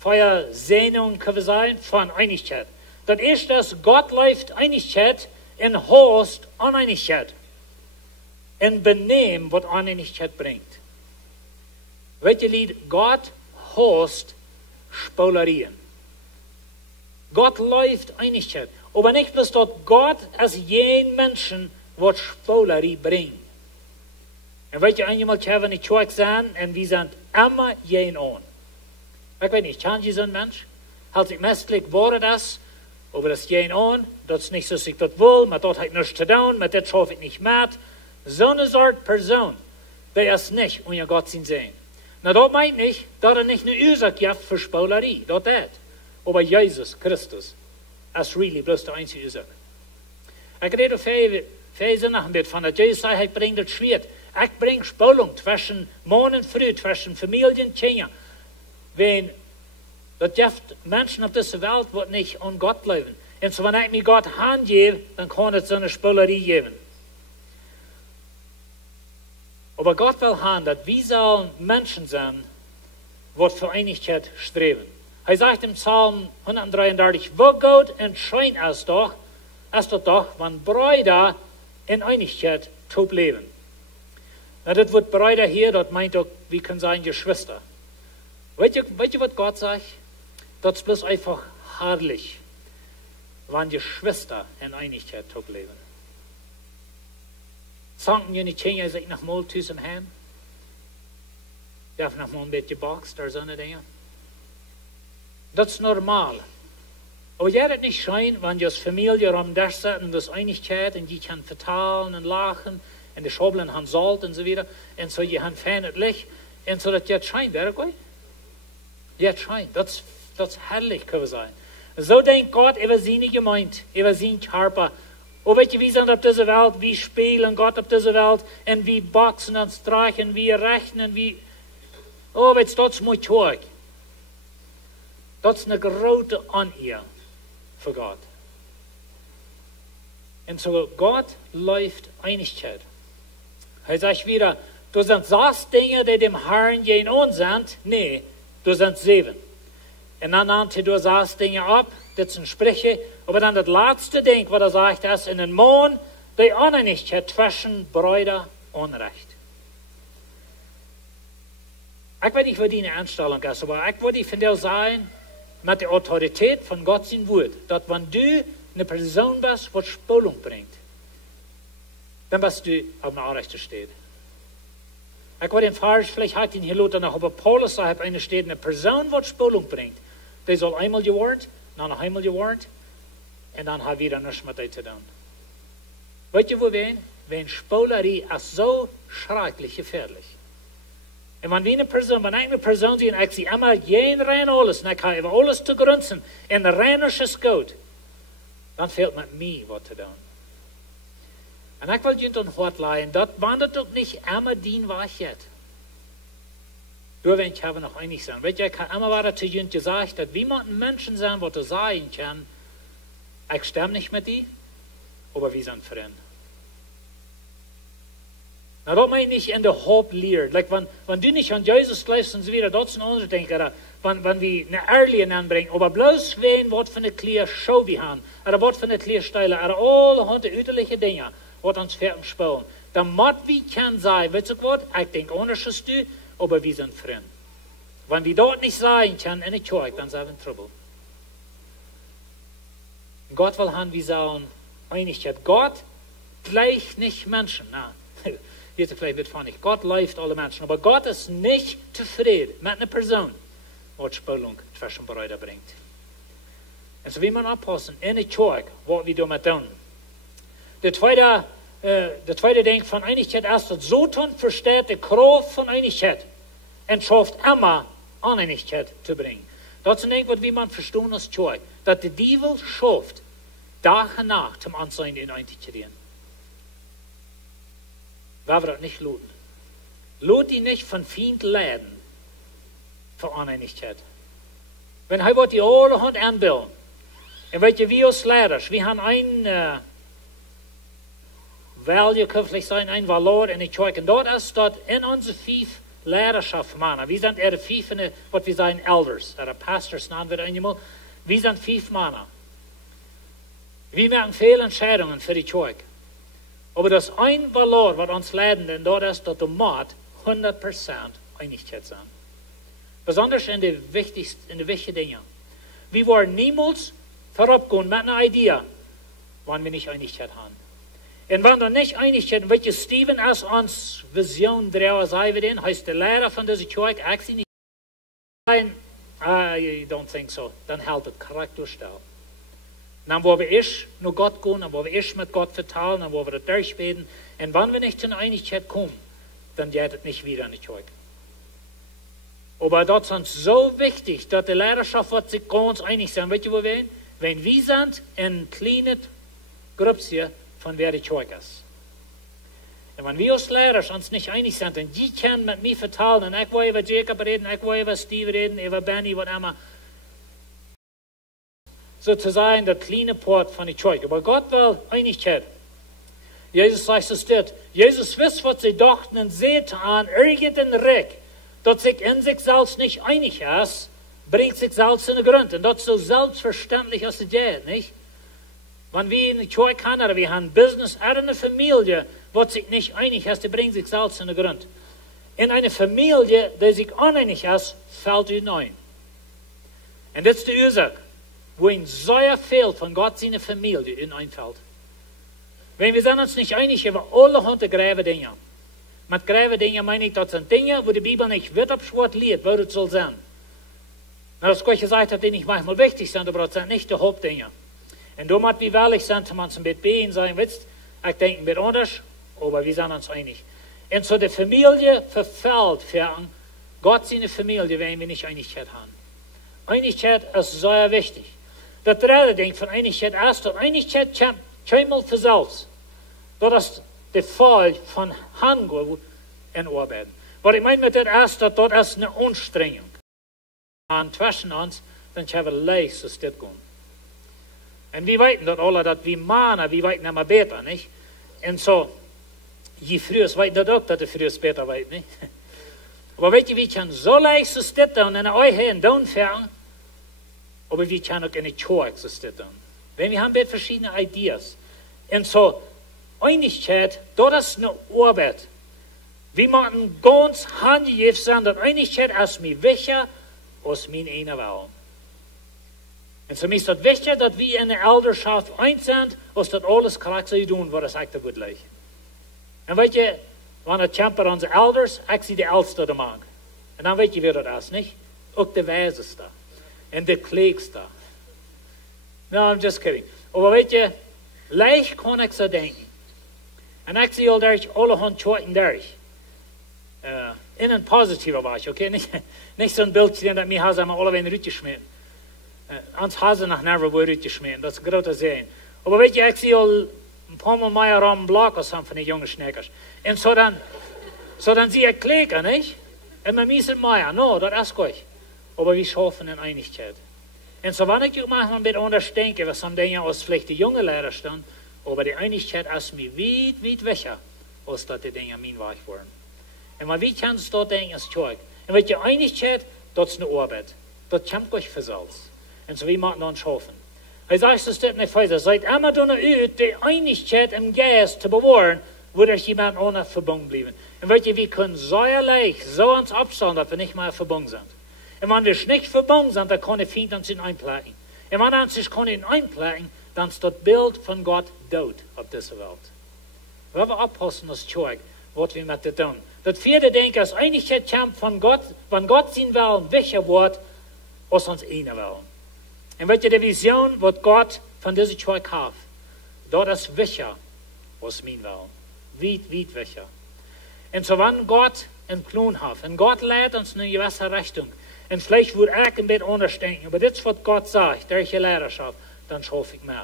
Feuersehnung, können wir sagen, von Einigkeit. Das ist, dass Gott läuft Einigkeit in Host Uneinigkeit. In Benehmen, was Uneinigkeit bringt. Weet je, Lied, Gott host Spolarien. Gott läuft Einigkeit. Aber nicht bloß dort Gott als jeden Menschen, was Spolerie bringt. Und weet je, einmal können wir nicht sein, und wir sind immer jeden an. Ich weiß nicht, kann je so ein Mensch? Halt sich mestlich wurde das, aber das jeden an, das ist nicht so, dass ich das will, mit dort habe ich nichts zu tun, mit das schaffe ich nicht mit. So eine Art Person, die ist nicht unter Gott sehen. Na, das meint nicht, dass nicht eine Ursache gibt für Spolerie, das ist. Aber Jesus Christus ist really bloß die einzige Ursache. Ich rede viel Sinn ein bisschen von der Jesus sagt, ich bringe das Schwert. Ich bringe Spannung zwischen Mann und Frau, zwischen Familien und Kindern. Wenn das gibt Menschen auf dieser Welt, die nicht an Gott leben. Und so, wenn ich mir Gott Hand gebe, dann kann es so eine Spolerie geben. Aber Gott will haben, dass wir sollen Menschen sein, die für Einigkeit streben. Er sagt im Psalm 133, wo Gott entscheint es doch, wenn Brüder in Einigkeit top leben. Na, das wird Brüder hier, das meint auch, wir können sagen, Geschwister. Weißt du, was Gott sagt? Das ist bloß einfach herrlich, wenn Geschwister in Einigkeit top leben. Sagen jullie Kinder, als ik nog mal tussen hem? Darf nog mal een beetje boxt oder so eine Dinge? Das ist normal. Aber ja, das nicht schön, wenn die als Familie rum da sitzen und das Einigkeit und die kann vertalen und lachen und die Schobeln haben Salz und so weiter und so die haben feines Licht und so, das jetzt scheint, wäre gut? Jetzt scheint, das ist herrlich, kann man sagen. So denkt Gott über seine Gemeinde, über seinen Körper. Und weet je, wie sind auf dieser Welt, wie spielen Gott auf dieser Welt und wie boxen und streichen, wie rechnen, wie... Oh, weet je, dat is mooi tjoeg. Dat is een grote Eer für Gott. Und so, Gott läuft Einigkeit. Er sagt wieder, du sind 6 Dinge, die dem Herrn gehen an sind. Nee, du sind 7. Und dann nannte du 6 Dinge ab, das sind Sprüche. Aber dann das letzte Ding, was sagt, ist in den Mond, die Uneinigkeit zwischen Brüder Unrecht. Ich weiß nicht, wie die Einstellung ist, aber ich würde von dir sagen, mit der Autorität von Gott sein Wort, dass wenn du eine Person bist, die Spülung bringt, dann bist du auf einer Rechte steht. Ich würde den Vers, vielleicht hat ihn hier Luther noch, aber Paulus sagt, eine steht, eine Person, die Spülung bringt, die soll einmal gewarnt, dann noch einmal gewarnt, und dann hat wieder nichts mit dir zu tun. Weißt du, wo wenn Spolerie ist so schrecklich gefährlich. Und wenn eine Person sieht, ich sehe immer jeden rein alles, und ich habe über alles zu grunzen, und rein ist gut, dann fehlt mit mir was zu tun. Und ich will dir dann hart leiden, das wandert doch nicht immer die Wahrheit. Du, wenn ich habe noch einig sein. Weißt du, ich habe immer weiter zu jemand gesagt, dass wie man Menschen sein, was du sagen kann, ich sterbe nicht mit dir, aber wir sind Freunde. Na, das meine ich in der Hauptlehre. Like, wenn du nicht an Jesus glaubst und so wieder, das ist ein anderes Ding. Wenn wir eine Ehrliche anbringen, aber bloß wen, was für eine kleine Show wir haben, oder was für eine kleine Stelle, oder alle hundert üterliche Dinge, was uns fertig spielen, dann muss wir kann sein, weißt du was, ich denke anders als du, aber wir sind Freunde. Wenn wir dort nicht sein können in der Kirche, dann sind wir in Trouble. Gott will haben, wir sollen Einigkeit. Gott gleicht nicht Menschen. Na, hier ist vielleicht nicht funny. Gott läuft alle Menschen. Aber Gott ist nicht zufrieden mit einer Person, die Spülung zwischen Brüdern bringt. Und so wie man aufpassen, in der Kirche, was wir damit tun. Der zweite Ding von Einigkeit ist, dass so tun versteht die Kraft von Einigkeit und schafft immer Uneinigkeit zu bringen. Das ist ein Ding, was wie man verstehen als Kirche, dass der Teufel schafft, Tag und Nacht zum Ansehen in Einigkeit zu gehen. Weil wir das nicht luten. Lut ihn nicht von Feind leiden, für Uneinigkeit. Wenn hij wordt die alle Hand aanbilden. En weet je, wie als leiders, we haben ein value, kann vielleicht sein, ein Valor in die Kirche. Und dort ist dort in unsere 5 Leidenschaft Männer. Wir sind 5, was wir sagen, Elders, oder Pastors nennen wir einmal. Wir sind 5 Männer. Wir machen viele Entscheidungen für die Kirche. Aber das ein Valor, was uns leiden, und dort ist, dass du 100% Einigkeit sein. Besonders in die wichtigen Dinge. Wir wollen niemals vorabgehen mit einer Idee, wenn wir nicht Einigkeit haben. Und wenn wir nicht Einigkeit, welche Stephen als uns Vision draußen sei wir denn, heißt der Lehrer von dieser Kirche, ich nicht I don't think so, dann hält es korrekt durchstellen. Dann wo wir nur Gott gehen, dann wo wir mit Gott verteilen, dann wo wir das durchbeten. Und wenn wir nicht in Einigkeit kommen, dann geht es nicht wieder in die Kirche. Aber das ist uns so wichtig, dass die Lehrerschaft wird sich ganz einig sein. Weißt du, wo wir sind? Wenn wir sind in kleinen Gruppen von wer die Kirche ist. Und wenn wir als Lehrer uns nicht einig sind, und die können mit mir verteilen, und ich will über Jacob reden, ich will über Steve reden, über Benny, was immer. Sozusagen der kleine Port von der Kirche. Aber Gott will Einigkeit. Jesus sagt es dort. Jesus wisst, was sie dachten und seht an irgendein Reck, dass sich in sich selbst nicht einig ist, bringt sich selbst in den Grund. Und das ist so selbstverständlich, als es geht, nicht? Wenn wir in der Kirche haben, oder wir haben Business, oder eine Familie, was sich nicht einig ist, die bringt sich selbst in den Grund. In eine Familie, die sich uneinig ist, fällt hinein. Und das ist die Ursache, wohin sehr viel von Gott seine Familie hineinfällt. Wenn wir sind uns nicht einig über alle grave Dinge. Mit grave Dinge meine ich, das sind Dinge, wo die Bibel nicht wird abschwört lehrt, wo das soll sein. Na, das Gott gesagt hat, die nicht manchmal wichtig sind, aber das sind nicht die Hauptdinge. Und damit wir ehrlich sind, man zum Bett beten sagen, wisst, ich denke ein bisschen anders, aber wir sind uns einig. Und so die Familie verfällt für Gott seine Familie, wenn wir nicht Einigkeit haben. Einigkeit ist sehr wichtig. Das dritte Ding von Einigkeit ist, dass Einigkeit kommt für selbst. Das ist der Fall von Handel in Arbeiten. Was ich meine mit das ist, dass das eine Anstrengung ist. Zwischen uns, dann können wir leicht zu das gehen. Und wir wissen das alle, dass wir Männer, wir wissen immer besser, nicht? Und so, je früher es weiß das auch, dass es früher es besser weiß, nicht? Aber weißt du, wir können so leicht zu das tun, in euch und down fahren, aber wir können auch in die Kirche zu das tun. Wenn wir haben verschiedene Ideen. Und so, Einigkeit, das ist eine Arbeit. Wir müssen ganz handgreiflich sein, dass Einigkeit ist mir wichtiger als mein einer Welt. Und so ist es wichtig, dass wir in der Elterschaft eins sind, als das alles korrekt zu tun, was es echt gut liegt. Und weißt du, wenn es kämpft unsere Elders, ich sie die Älteste der Mann. Und dann weißt du, wie das ist, nicht? Auch der Weiseste. Und der Klügste. No, I'm just kidding. Aber weißt du, leicht kann ich so denken. Und ich sehe all durch alle Handschorten durch. Innen positiver war ich, okay? Nicht so ein Bildchen, dass mir Hase alle wenn Rütje schmieren. Ans Hase nach Nerven wo Rütje schmieren, das ist ein großer Sehen. Aber weißt du, ich sehe all ein paar Mal mehr am Block als von den jungen Schneckers. Und so dann sehe ich Kläger, nicht? Und man müssen mehr, no, das ist gut. Aber wir schaffen in Einigkeit. Und so, wenn ich manchmal ein bisschen anders denke, was haben Dinge aus vielleicht die jungen Lehrer stehen, aber die Einigkeit ist mir weit wichtiger, als dass die Dinge mein Weg waren. Und wenn wir können es dort denken, ist Zeug. Und wenn die Einigkeit, das ist eine Arbeit. Das kommt euch für selbst. Und so, wir machen uns schaffen. Er sagt es dort nicht weiter. Seid immer dann ut, die Einigkeit im Geist zu bewahren, wo euch jemand ohne verbunden bleiben. Und weißt du, wir können sehr leicht so uns abstellen, dass wir nicht mehr verbunden sind. Und wenn wir nicht verbunden sind, dann kann der Feind uns einplagen. Und wenn er sich einplagen, dann ist das Bild von Gott tot auf dieser Welt. Wir wollen aufpassen, das Zeug, was wir mit dem tun. Das vierte Denken ist, Einigkeit kommt von Gott, wenn Gott sein Willen wichtiger wird, als uns einer Willen. Und weißt du, die Vision, was Gott von diesem Zeug hat, das ist wichtiger als mein Willen. Weit wichtiger. Und so, wenn Gott einen Plan hat, und Gott leitet uns in eine gewisse Richtung, und vielleicht würde ich ein bisschen anders denken, aber das, was Gott sagt, durch die Lehrerschaft, dann schaffe ich mit.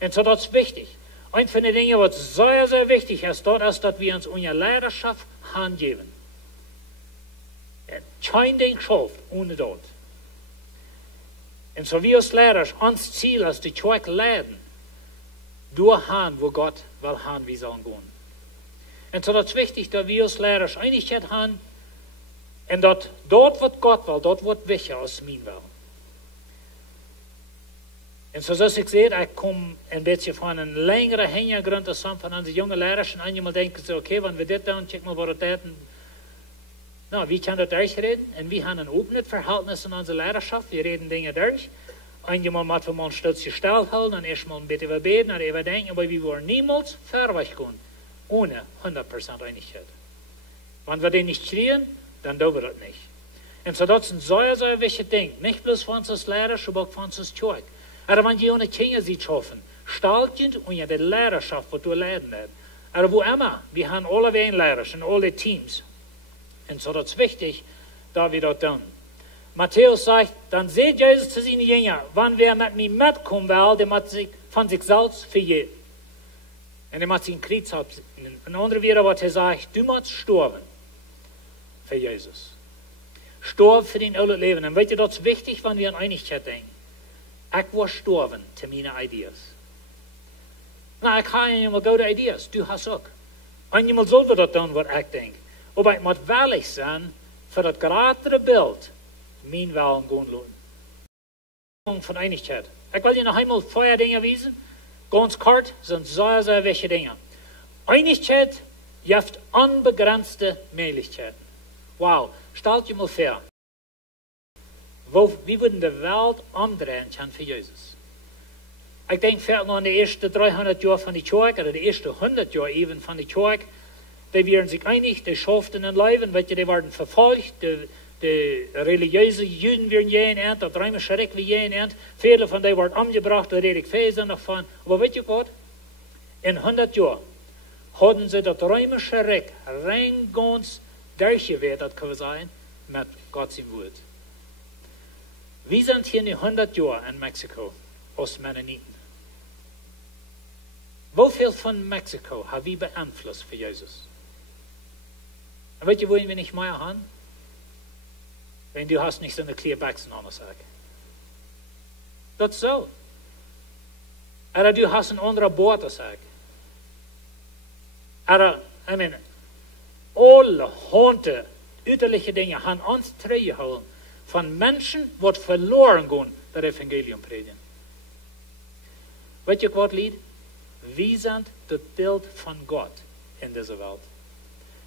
Und so, das ist wichtig. Ein von den Dingen, was sehr, sehr wichtig ist, dort ist, dass wir uns unsere Lehrerschaft handgeben. kein Ding schafft ohne dort. Und so wie als Lehrer, uns Ziel ist, die Kirche leiden, durchhaben, wo Gott will haben, wie sollen gehen. Und so das ist wichtig, dass wir als Lehrer Einigkeit haben, und dort, was Gott will, dort wird wichtiger als mein will. Und so zoals ik zei, ik kom een beetje van een längere Hintergrund als some van onze jonge Lehrers. En einmal denken ze, okay, wenn wir das tun, check mal, was das ist. Nou, wie kann das durchreden? Und wir haben ein offenes Verhältnis in unserer Lehrerschaft. Wir reden Dinge durch. Einmal müssen wir mal ein Stück stillhalten, dann erstmal ein bisschen überbeten, dann überdenken, aber wir wollen niemals vorwärts gehen, ohne 100% Einigkeit. Wenn wir den nicht kriegen, dann tun wir das nicht. Und so das ist ein sehr, sehr wichtiges Ding. Nicht bloß von uns als Lehrer, aber auch von uns als Kirche. Aber wenn ihr ohne Kinder sieht schaffen, staltend und ja die Lehrerschaft, was du lernen hast. Aber wo immer, wir haben alle wen Lehrer und alle Teams. Und so das ist wichtig, da wir das tun. Matthäus sagt, dann seht Jesus zu seinen Jüngern, wenn wer mit mir mitkommen will, der muss sich von sich selbst vergeben. Und er muss sich in Krieg haben. Ein anderer wieder, was er sagt, du musst sterben für Jesus. Sterben für dein altes Leben. Und weißt du, das ist wichtig, wenn wir an Einigkeit denken. Ich will sterben zu meinen Ideas. Na, ich habe einmal gute Ideas, du hast auch. Einmal soll wir das tun, was ich denke. Aber ich muss ehrlich sein, für das größere Bild, mein Willen gehen lassen. Von Einigkeit. Ich will dir noch einmal vorher Dinge wiesen. Ganz kurz, sind sehr, sehr wichtige Dinge. Einigkeit gibt unbegrenzte Möglichkeiten. Wow, stellt dir mal vor. Wie würden die Welt umdrehen können für Jesus? Ich denke vielleicht noch an die ersten 300 Jahre von der Kirche, oder die ersten 100 Jahre eben von der Kirche. Die waren sich einig, die schafften ein Leben, weil die waren verfolgt, die religiösen Juden werden jeden Ernst, das römische Reich wie jeden Ernst. Viele von denen wurden umgebracht, da rede ich viel davon. Aber weißt du was? In 100 Jahren hatten sie das römische Reich rein ganz durchgewertet, kann man sagen, mit Gottes Wort. Wir sind hier in 100 Jahren in Mexiko als Mennoniten. Wie viel von Mexiko haben wir beeinflusst für Jesus? Und weißt du, wo wir nicht mehr haben? Wenn du hast nicht so eine clear Baxen an der Sache. Das ist so. Oder du hast ein anderer Boot, das sagt. Oder, alle Hunde, üterliche Dinge haben uns gehalten von Menschen, die verloren gehen, das Evangelium predigen. Weißt du, was Lied? Wir sind das Bild von Gott in dieser Welt.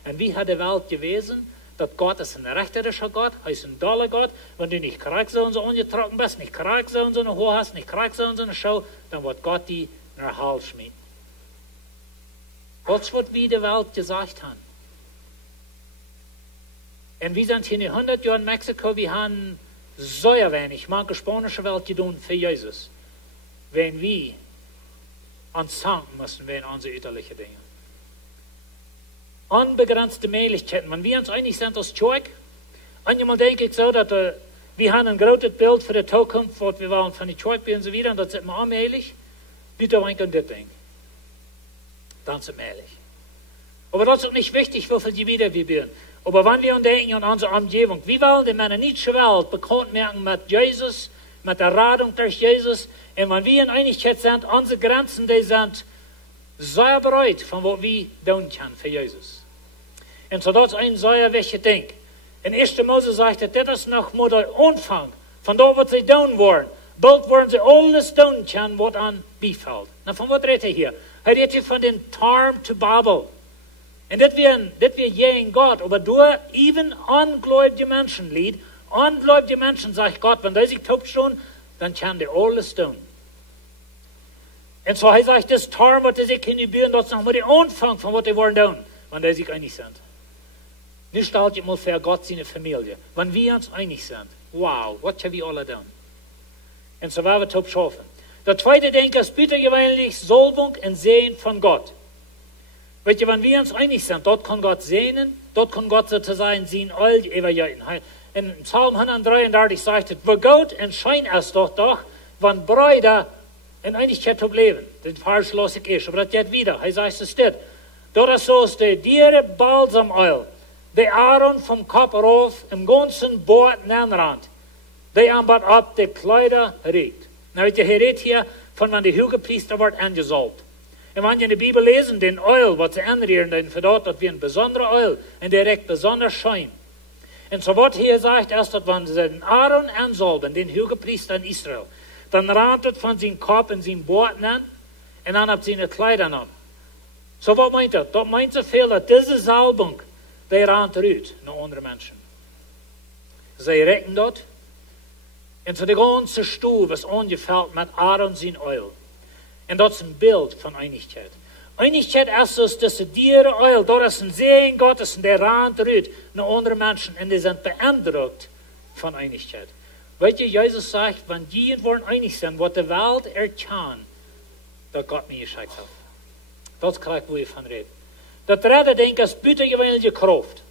Und wie hat die Welt gewesen? Dass Gott ist ein rechterischer Gott, er ist ein toller Gott. Wenn du nicht krank so und so ungetrocken bist, nicht krank so und so eine Hohe hast, nicht krank so und so eine Show, dann wird Gott die nach Hals schmieden. Das wird wie die Welt gesagt haben. Und wir sind hier in 100 Jahren in Mexiko, wir haben sehr wenig, manche spanische Welt getan für Jesus. Wenn wir uns zanken müssen, wenn unsere üterlichen Dinge. Unbegrenzte Möglichkeiten. Wenn wir uns einig sind als Kirche, manchmal denke ich so, dass wir haben ein großes Bild für die Zukunft, was wir wollen von der Kirche und so weiter, und das sind wir allmählich, wie du an das denken. Dann sind wir ehrlich. Aber das ist auch nicht wichtig, wie viele Gebiete wir bilden. Aber wenn wir denken an unsere Umgebung, wie wollen die Mennonitische Welt bekannt machen mit Jesus, mit der Radung durch Jesus, und wenn wir in Einigkeit sind, unsere Grenzen, die sind sehr bereit, von was wir tun können für Jesus. Und so das ist ein sehr wichtiges Ding. In 1. Mose sagt er, das ist noch mal der Anfang von dem, was sie tun wollen. Bald wollen sie alles tun können, was an befällt. Na, von was redet er hier? Er redet hier von den Tarm zu Babel. Und das wir gegen Gott, aber durch even ungläubige Menschen lied, ungläubige Menschen, sagt Gott, wenn die sich taub schon, dann können die alles tun. Und so heißt es, das Tarm, was sie sich hinüben, das ist nochmal der Anfang von was die wollen tun, wenn die sich einig sind. Nicht stellt ihr mal für Gott seine Familie. Wenn wir uns einig sind, wow, was haben wir alle tun? Und so werden wir taub schaffen. Der zweite Denker ist bitte gewöhnlich Salbung und Sehen von Gott. Weißt du, wenn wir uns einig sind, dort kann Gott sehnen, dort kann Gott sozusagen sehen, all die Ewigkeiten. In Psalm 133 sagt es, wo Gott entscheidet es doch, wenn Brüder in Einigkeit leben. Das falsch losig ist, aber das geht wieder. Er sagt es steht, dort ist so, ist die Diere Balsamöl, de Aaron vom Kopf rauf, im ganzen Bord Rand. Die haben ab die Kleider regt. Na, weet je, hij redt hier von wann der Hogepriester wordt angesalbt. Und wenn je in der Bibel lesen, den Öl, was sie anrühren, dann verdammt, das wie ein besonderer Öl, und der regt besonders Schein. Und so wird hier sagt, erst, dass wenn sie den Aaron ansalben, den Hogepriester in Israel, dann rahmt es von seinem Kopf in seinem Bord an, und dann hat sie seine Kleider an. So was meint das? Das meint so viel, dass diese Salbung, die rahmt rüht nach anderen Menschen. Sie recken dort, und so die ganze Stuhl, was angefällt mit Aaron sein Öl. Und das ist ein Bild von Einigkeit. Einigkeit ist das, dass die Öl, dort ist ein Segen Gottes, und der rahmt rüht nach anderen Menschen, und die sind beeindruckt von Einigkeit. Weißt du, Jesus sagt, wenn die wollen einig sind, was die Welt erkannt, dass Gott mir geschickt hat. Das kann ich, wo ich von rede. Das dritte, denke ich, ist büttergewöhnliche Kraft.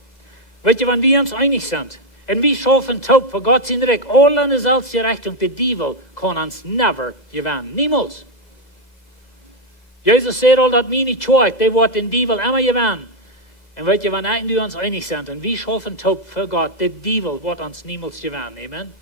Weißt du, wenn wir uns einig sind, und wir schaffen taub für Gott sein Recht, alle in derselben Richtung, der Teufel kann uns never gewinnen. Niemals. Jesus sagt all, dass mir nicht zeigt, der wird den Teufel immer gewinnen. Und weißt du, wenn wir uns einig sind, und wir schaffen taub für Gott, der Teufel wird uns niemals gewinnen. Amen.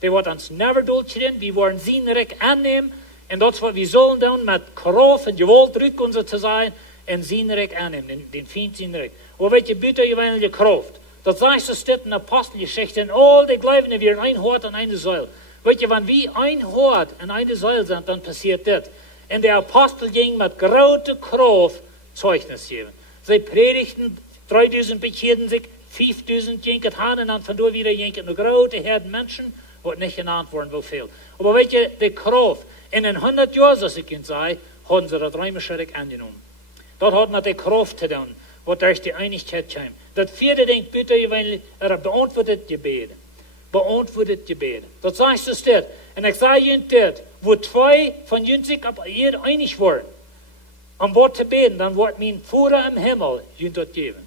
Der wird uns never durchrennen, wir wollen sein Recht annehmen, und das, was wir sollen tun, mit Kraft und Gewalt rück unser zu sein, und sein Recht annehmen, den Feind sein Recht. Und weißt du, bitte gewöhnliche Kraft. Das sagst du steht in der Apostelgeschichte, und all die Gläubigen, wir ein Hort an eine Säule. Weißt du, wenn wir ein Hort an eine Säule sind, dann passiert das. Und der Apostel ging mit großer Kraft Zeugnis geben. Sie predigten, 3000 bekehrten sich, 5000 gingen han, und dann von dort wieder gingen eine große Herde Menschen, die nicht genannt worden, wo viel. Aber weißt du, die Kraft, in 100 Jahren, als ich Ihnen sage, haben sie das römische Reich angenommen. Dort hat man die Kraft zu tun, wo durch die Einigkeit kam. Das vierte Ding, bitte, beantwortet Gebet. Beantwortet Gebet. Das sagst du steht. Und ich sage Ihnen das, wo zwei von uns sich einig waren, um Wort zu beten, dann wird mein Vater im Himmel Ihnen das geben.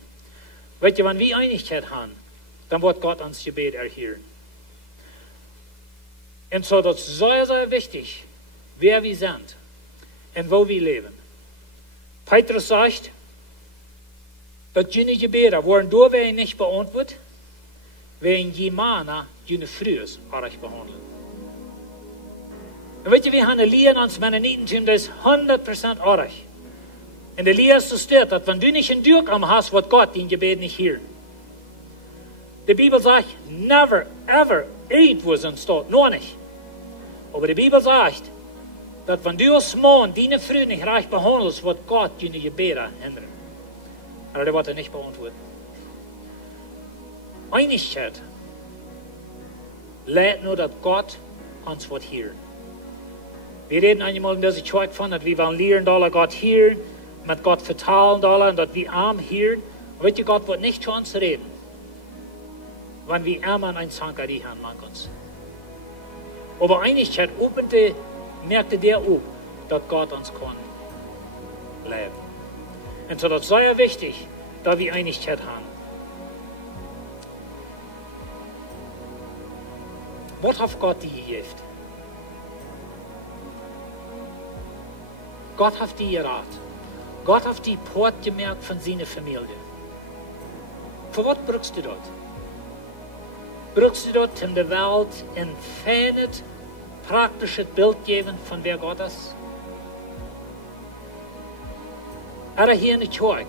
Weißt du, wenn wir Einigkeit haben, dann wird Gott uns Gebet erhören. Und so, das ist sehr, sehr wichtig, wer wir sind und wo wir leben. Petrus sagt, dass jene Gebete waren durch, wer ihn nicht beantwortet, wer ihn jemals jene frühes recht behandeln. Und weißt du, wir haben ein Lied ans Mennonitentum, das ist 100% recht. In der Lied ist es steht, dass wenn du nicht ein Durchkommen hast, wird Gott dein Gebet nicht hören. Die Bibel sagt, never, ever, irgendwo sind dort, noch nicht. Aber die Bibel sagt, dass wenn du als Mann deine Frau nicht recht behandelst, wird Gott deine Gebete hindern. Aber der wird er nicht beantworten. Einigkeit lädt nur, dass Gott uns wird hören. Wir reden einmal in dieser Zeit von, dass wir wollen lernen, dass Gott hören, mit Gott vertrauen, und dass wir arm hören. Weißt du, Gott wird nicht zu uns reden, wenn wir einmal ein Zankerie haben, man uns. Aber Einigkeit merkte der auch, dass Gott uns kann leben. Und so das ist sehr wichtig, dass wir Einigkeit haben. Was hat Gott dir gegeben? Gott hat dir geraten. Gott hat die Port gemerkt von seiner Familie. Für was brauchst du dort? Brauchst du dort in der Welt ein feines, praktisches Bild geben von wer Gott ist? Aber hier in der Kirche,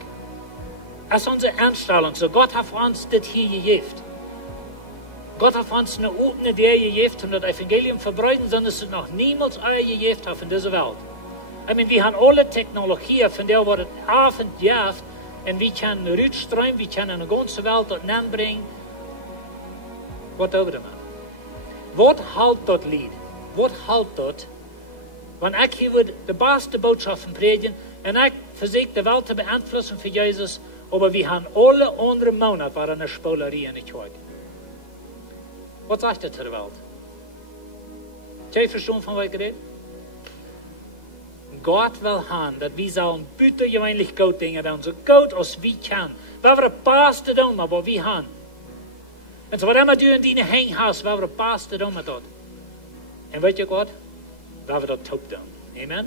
das ist unsere Anstellung. So Gott hat uns das hier gegeben. Gott hat uns eine offene Idee gegeben, um das Evangelium verbreiten, sondern es ist noch niemals gegeben hat in dieser Welt. Ich meine, wir haben alle Technologie, von der wir das Abend gibt, und wir können Rückstrom, wir können eine ganze Welt dort anbringen. Was tun wir damit? Was hält das Lied? Was hält das, wenn ich hier die beste Botschaften predigen und ich versuche, die Welt zu beeinflussen für Jesus, aber wir haben alle anderen Monate war eine Spolerie in der Kirche. Was sagt das zur Welt? Habt ihr verstanden, von was ich rede? Gott will haben, dass wir sollen büttergewöhnlich gut Dinge tun, so gut als wir können. Wir haben das Beste tun, aber wir haben. Und so was immer du in deinem Hänghaus, wir haben das Beste tun mit dort. Und weißt du Gott? Wir haben das taub tun. Amen?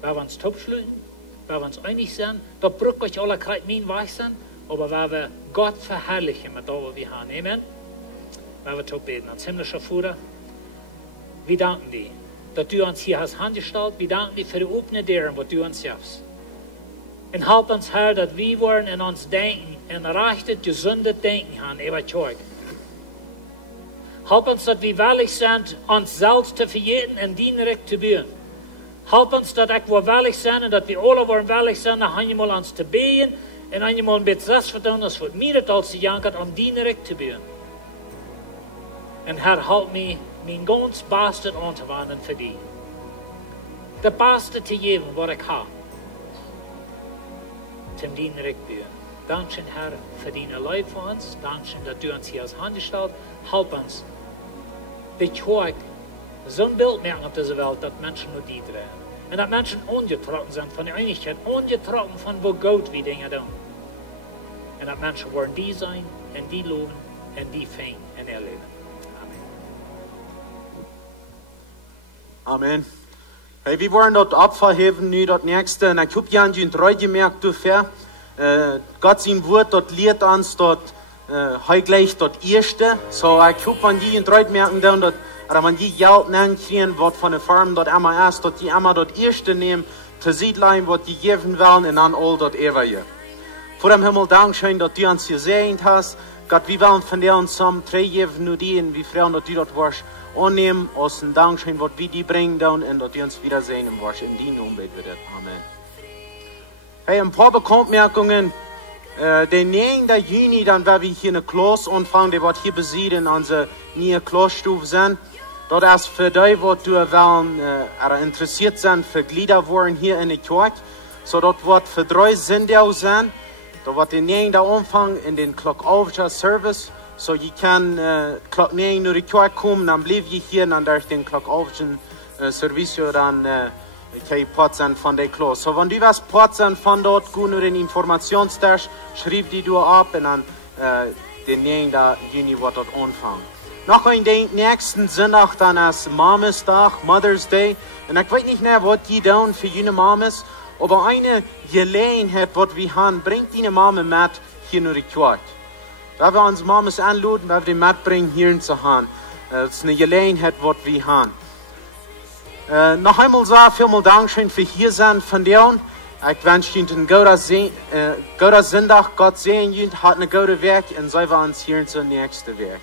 Wir haben uns taub schlügen, wir haben uns einig sein, da braucht euch alle Kreis mein Weich sein, aber weil wir Gott verherrlichen mit all, was wir haben. Amen. Weil wir beten. Als himmlischer Vater, wir danken dir, dass du uns hier hast angestellt. Wir danken dir für die offenen Türen, was du uns gibst. Und halt uns, Herr, dass wir wollen in uns denken, ein rechtes, gesundes Denken haben, über Zeug. Help uns, dass wir willig sind, uns selbst zu verjeten und dienerig zu bauen. Help uns, dass wir willig sind und dass wir alle wollen willig sind, nach einmal uns zu beten und einmal ein bisschen das vertun, das wird mir das als jankert, um dienerig zu bauen. Und Herr, help mich, mein ganz Bestes anzuwenden für dich. Das Beste zu geben, was ich habe. Zum dienerig bauen. Dankeschön, Herr, für deine Leid für uns. Dankeschön, dass du uns hier als angestellt hast. Help uns. Ich hoek zo'n Bild merken op deze Welt, dat mensen nur die drehen. En dat mensen ongetrokken zijn van de Einigkeit, ongetrokken van wo Gott wie Dinge doen. En dat mensen worden die zijn, en die loven, en die fijn en erleben. Amen. Amen. Hey, wir wollen dort Opfer heben, nu dat nächste. En ik heb je aan je treu gemerkt, du ver. Gott sein Wort, dort lehrt uns, dort gleich dort erste. So, ich habe an die treu merken, dort, oder man die Geld nennen kriegen, was von der Farm dort immer erst, dort die immer dort erste nehmen, zu siedeln, was die geben wollen, und dann all dort ever. Vor dem Himmel, Dankeschön, dass du uns gesehen hast. Gott, wir wollen von dir uns zusammen drei geben, nur die, und wir freuen, dass du dort warst, annehmen, aus dem Dankeschön, was wir die bringen, und dass du uns wiedersehen warst. In die Namen beten wir das. Amen. Hey, ein paar Bekanntmerkungen. Den 9. Juni, dann werden wir hier eine Klasse anfangen, die wird hier besiegt in unserer neue Klassstufe sein. Dort ist für die, die interessiert sind, für Glieder worden hier in der Kirche. So, dort wird für 3 Sendau sein. Da wird der 9. Anfang in den Clock-Aufschau Service. So, ihr kann Clock 9 nur die Kirche kommen, dann bleibt ihr hier, dann durch den Clock-Aufschau Service dann okay, Potzen von der Klasse. So, wenn du was Potzen von dort, geh nur den Informationstest, schreib die du ab und dann den 9. Juni wird dort anfangen. Noch den nächsten Sonntag, dann ist Mamas Tag, Mother's Day. Und ich weiß nicht mehr, was die tun für jene Mamas, aber eine Gelegenheit, was wir haben, bringt die Mama mit hier in die Kirche. Wenn wir uns Mamas anladen, wenn wir die mitbringen, hier zu haben. Das ist eine Gelegenheit, was wir haben. Noch einmal so, vielen Dank für hier sein von dir. Ich wünsche Ihnen einen guten Sonntag. Gott sehen Ihnen, hat eine gute Weg und sei wir uns hier zum nächsten Weg.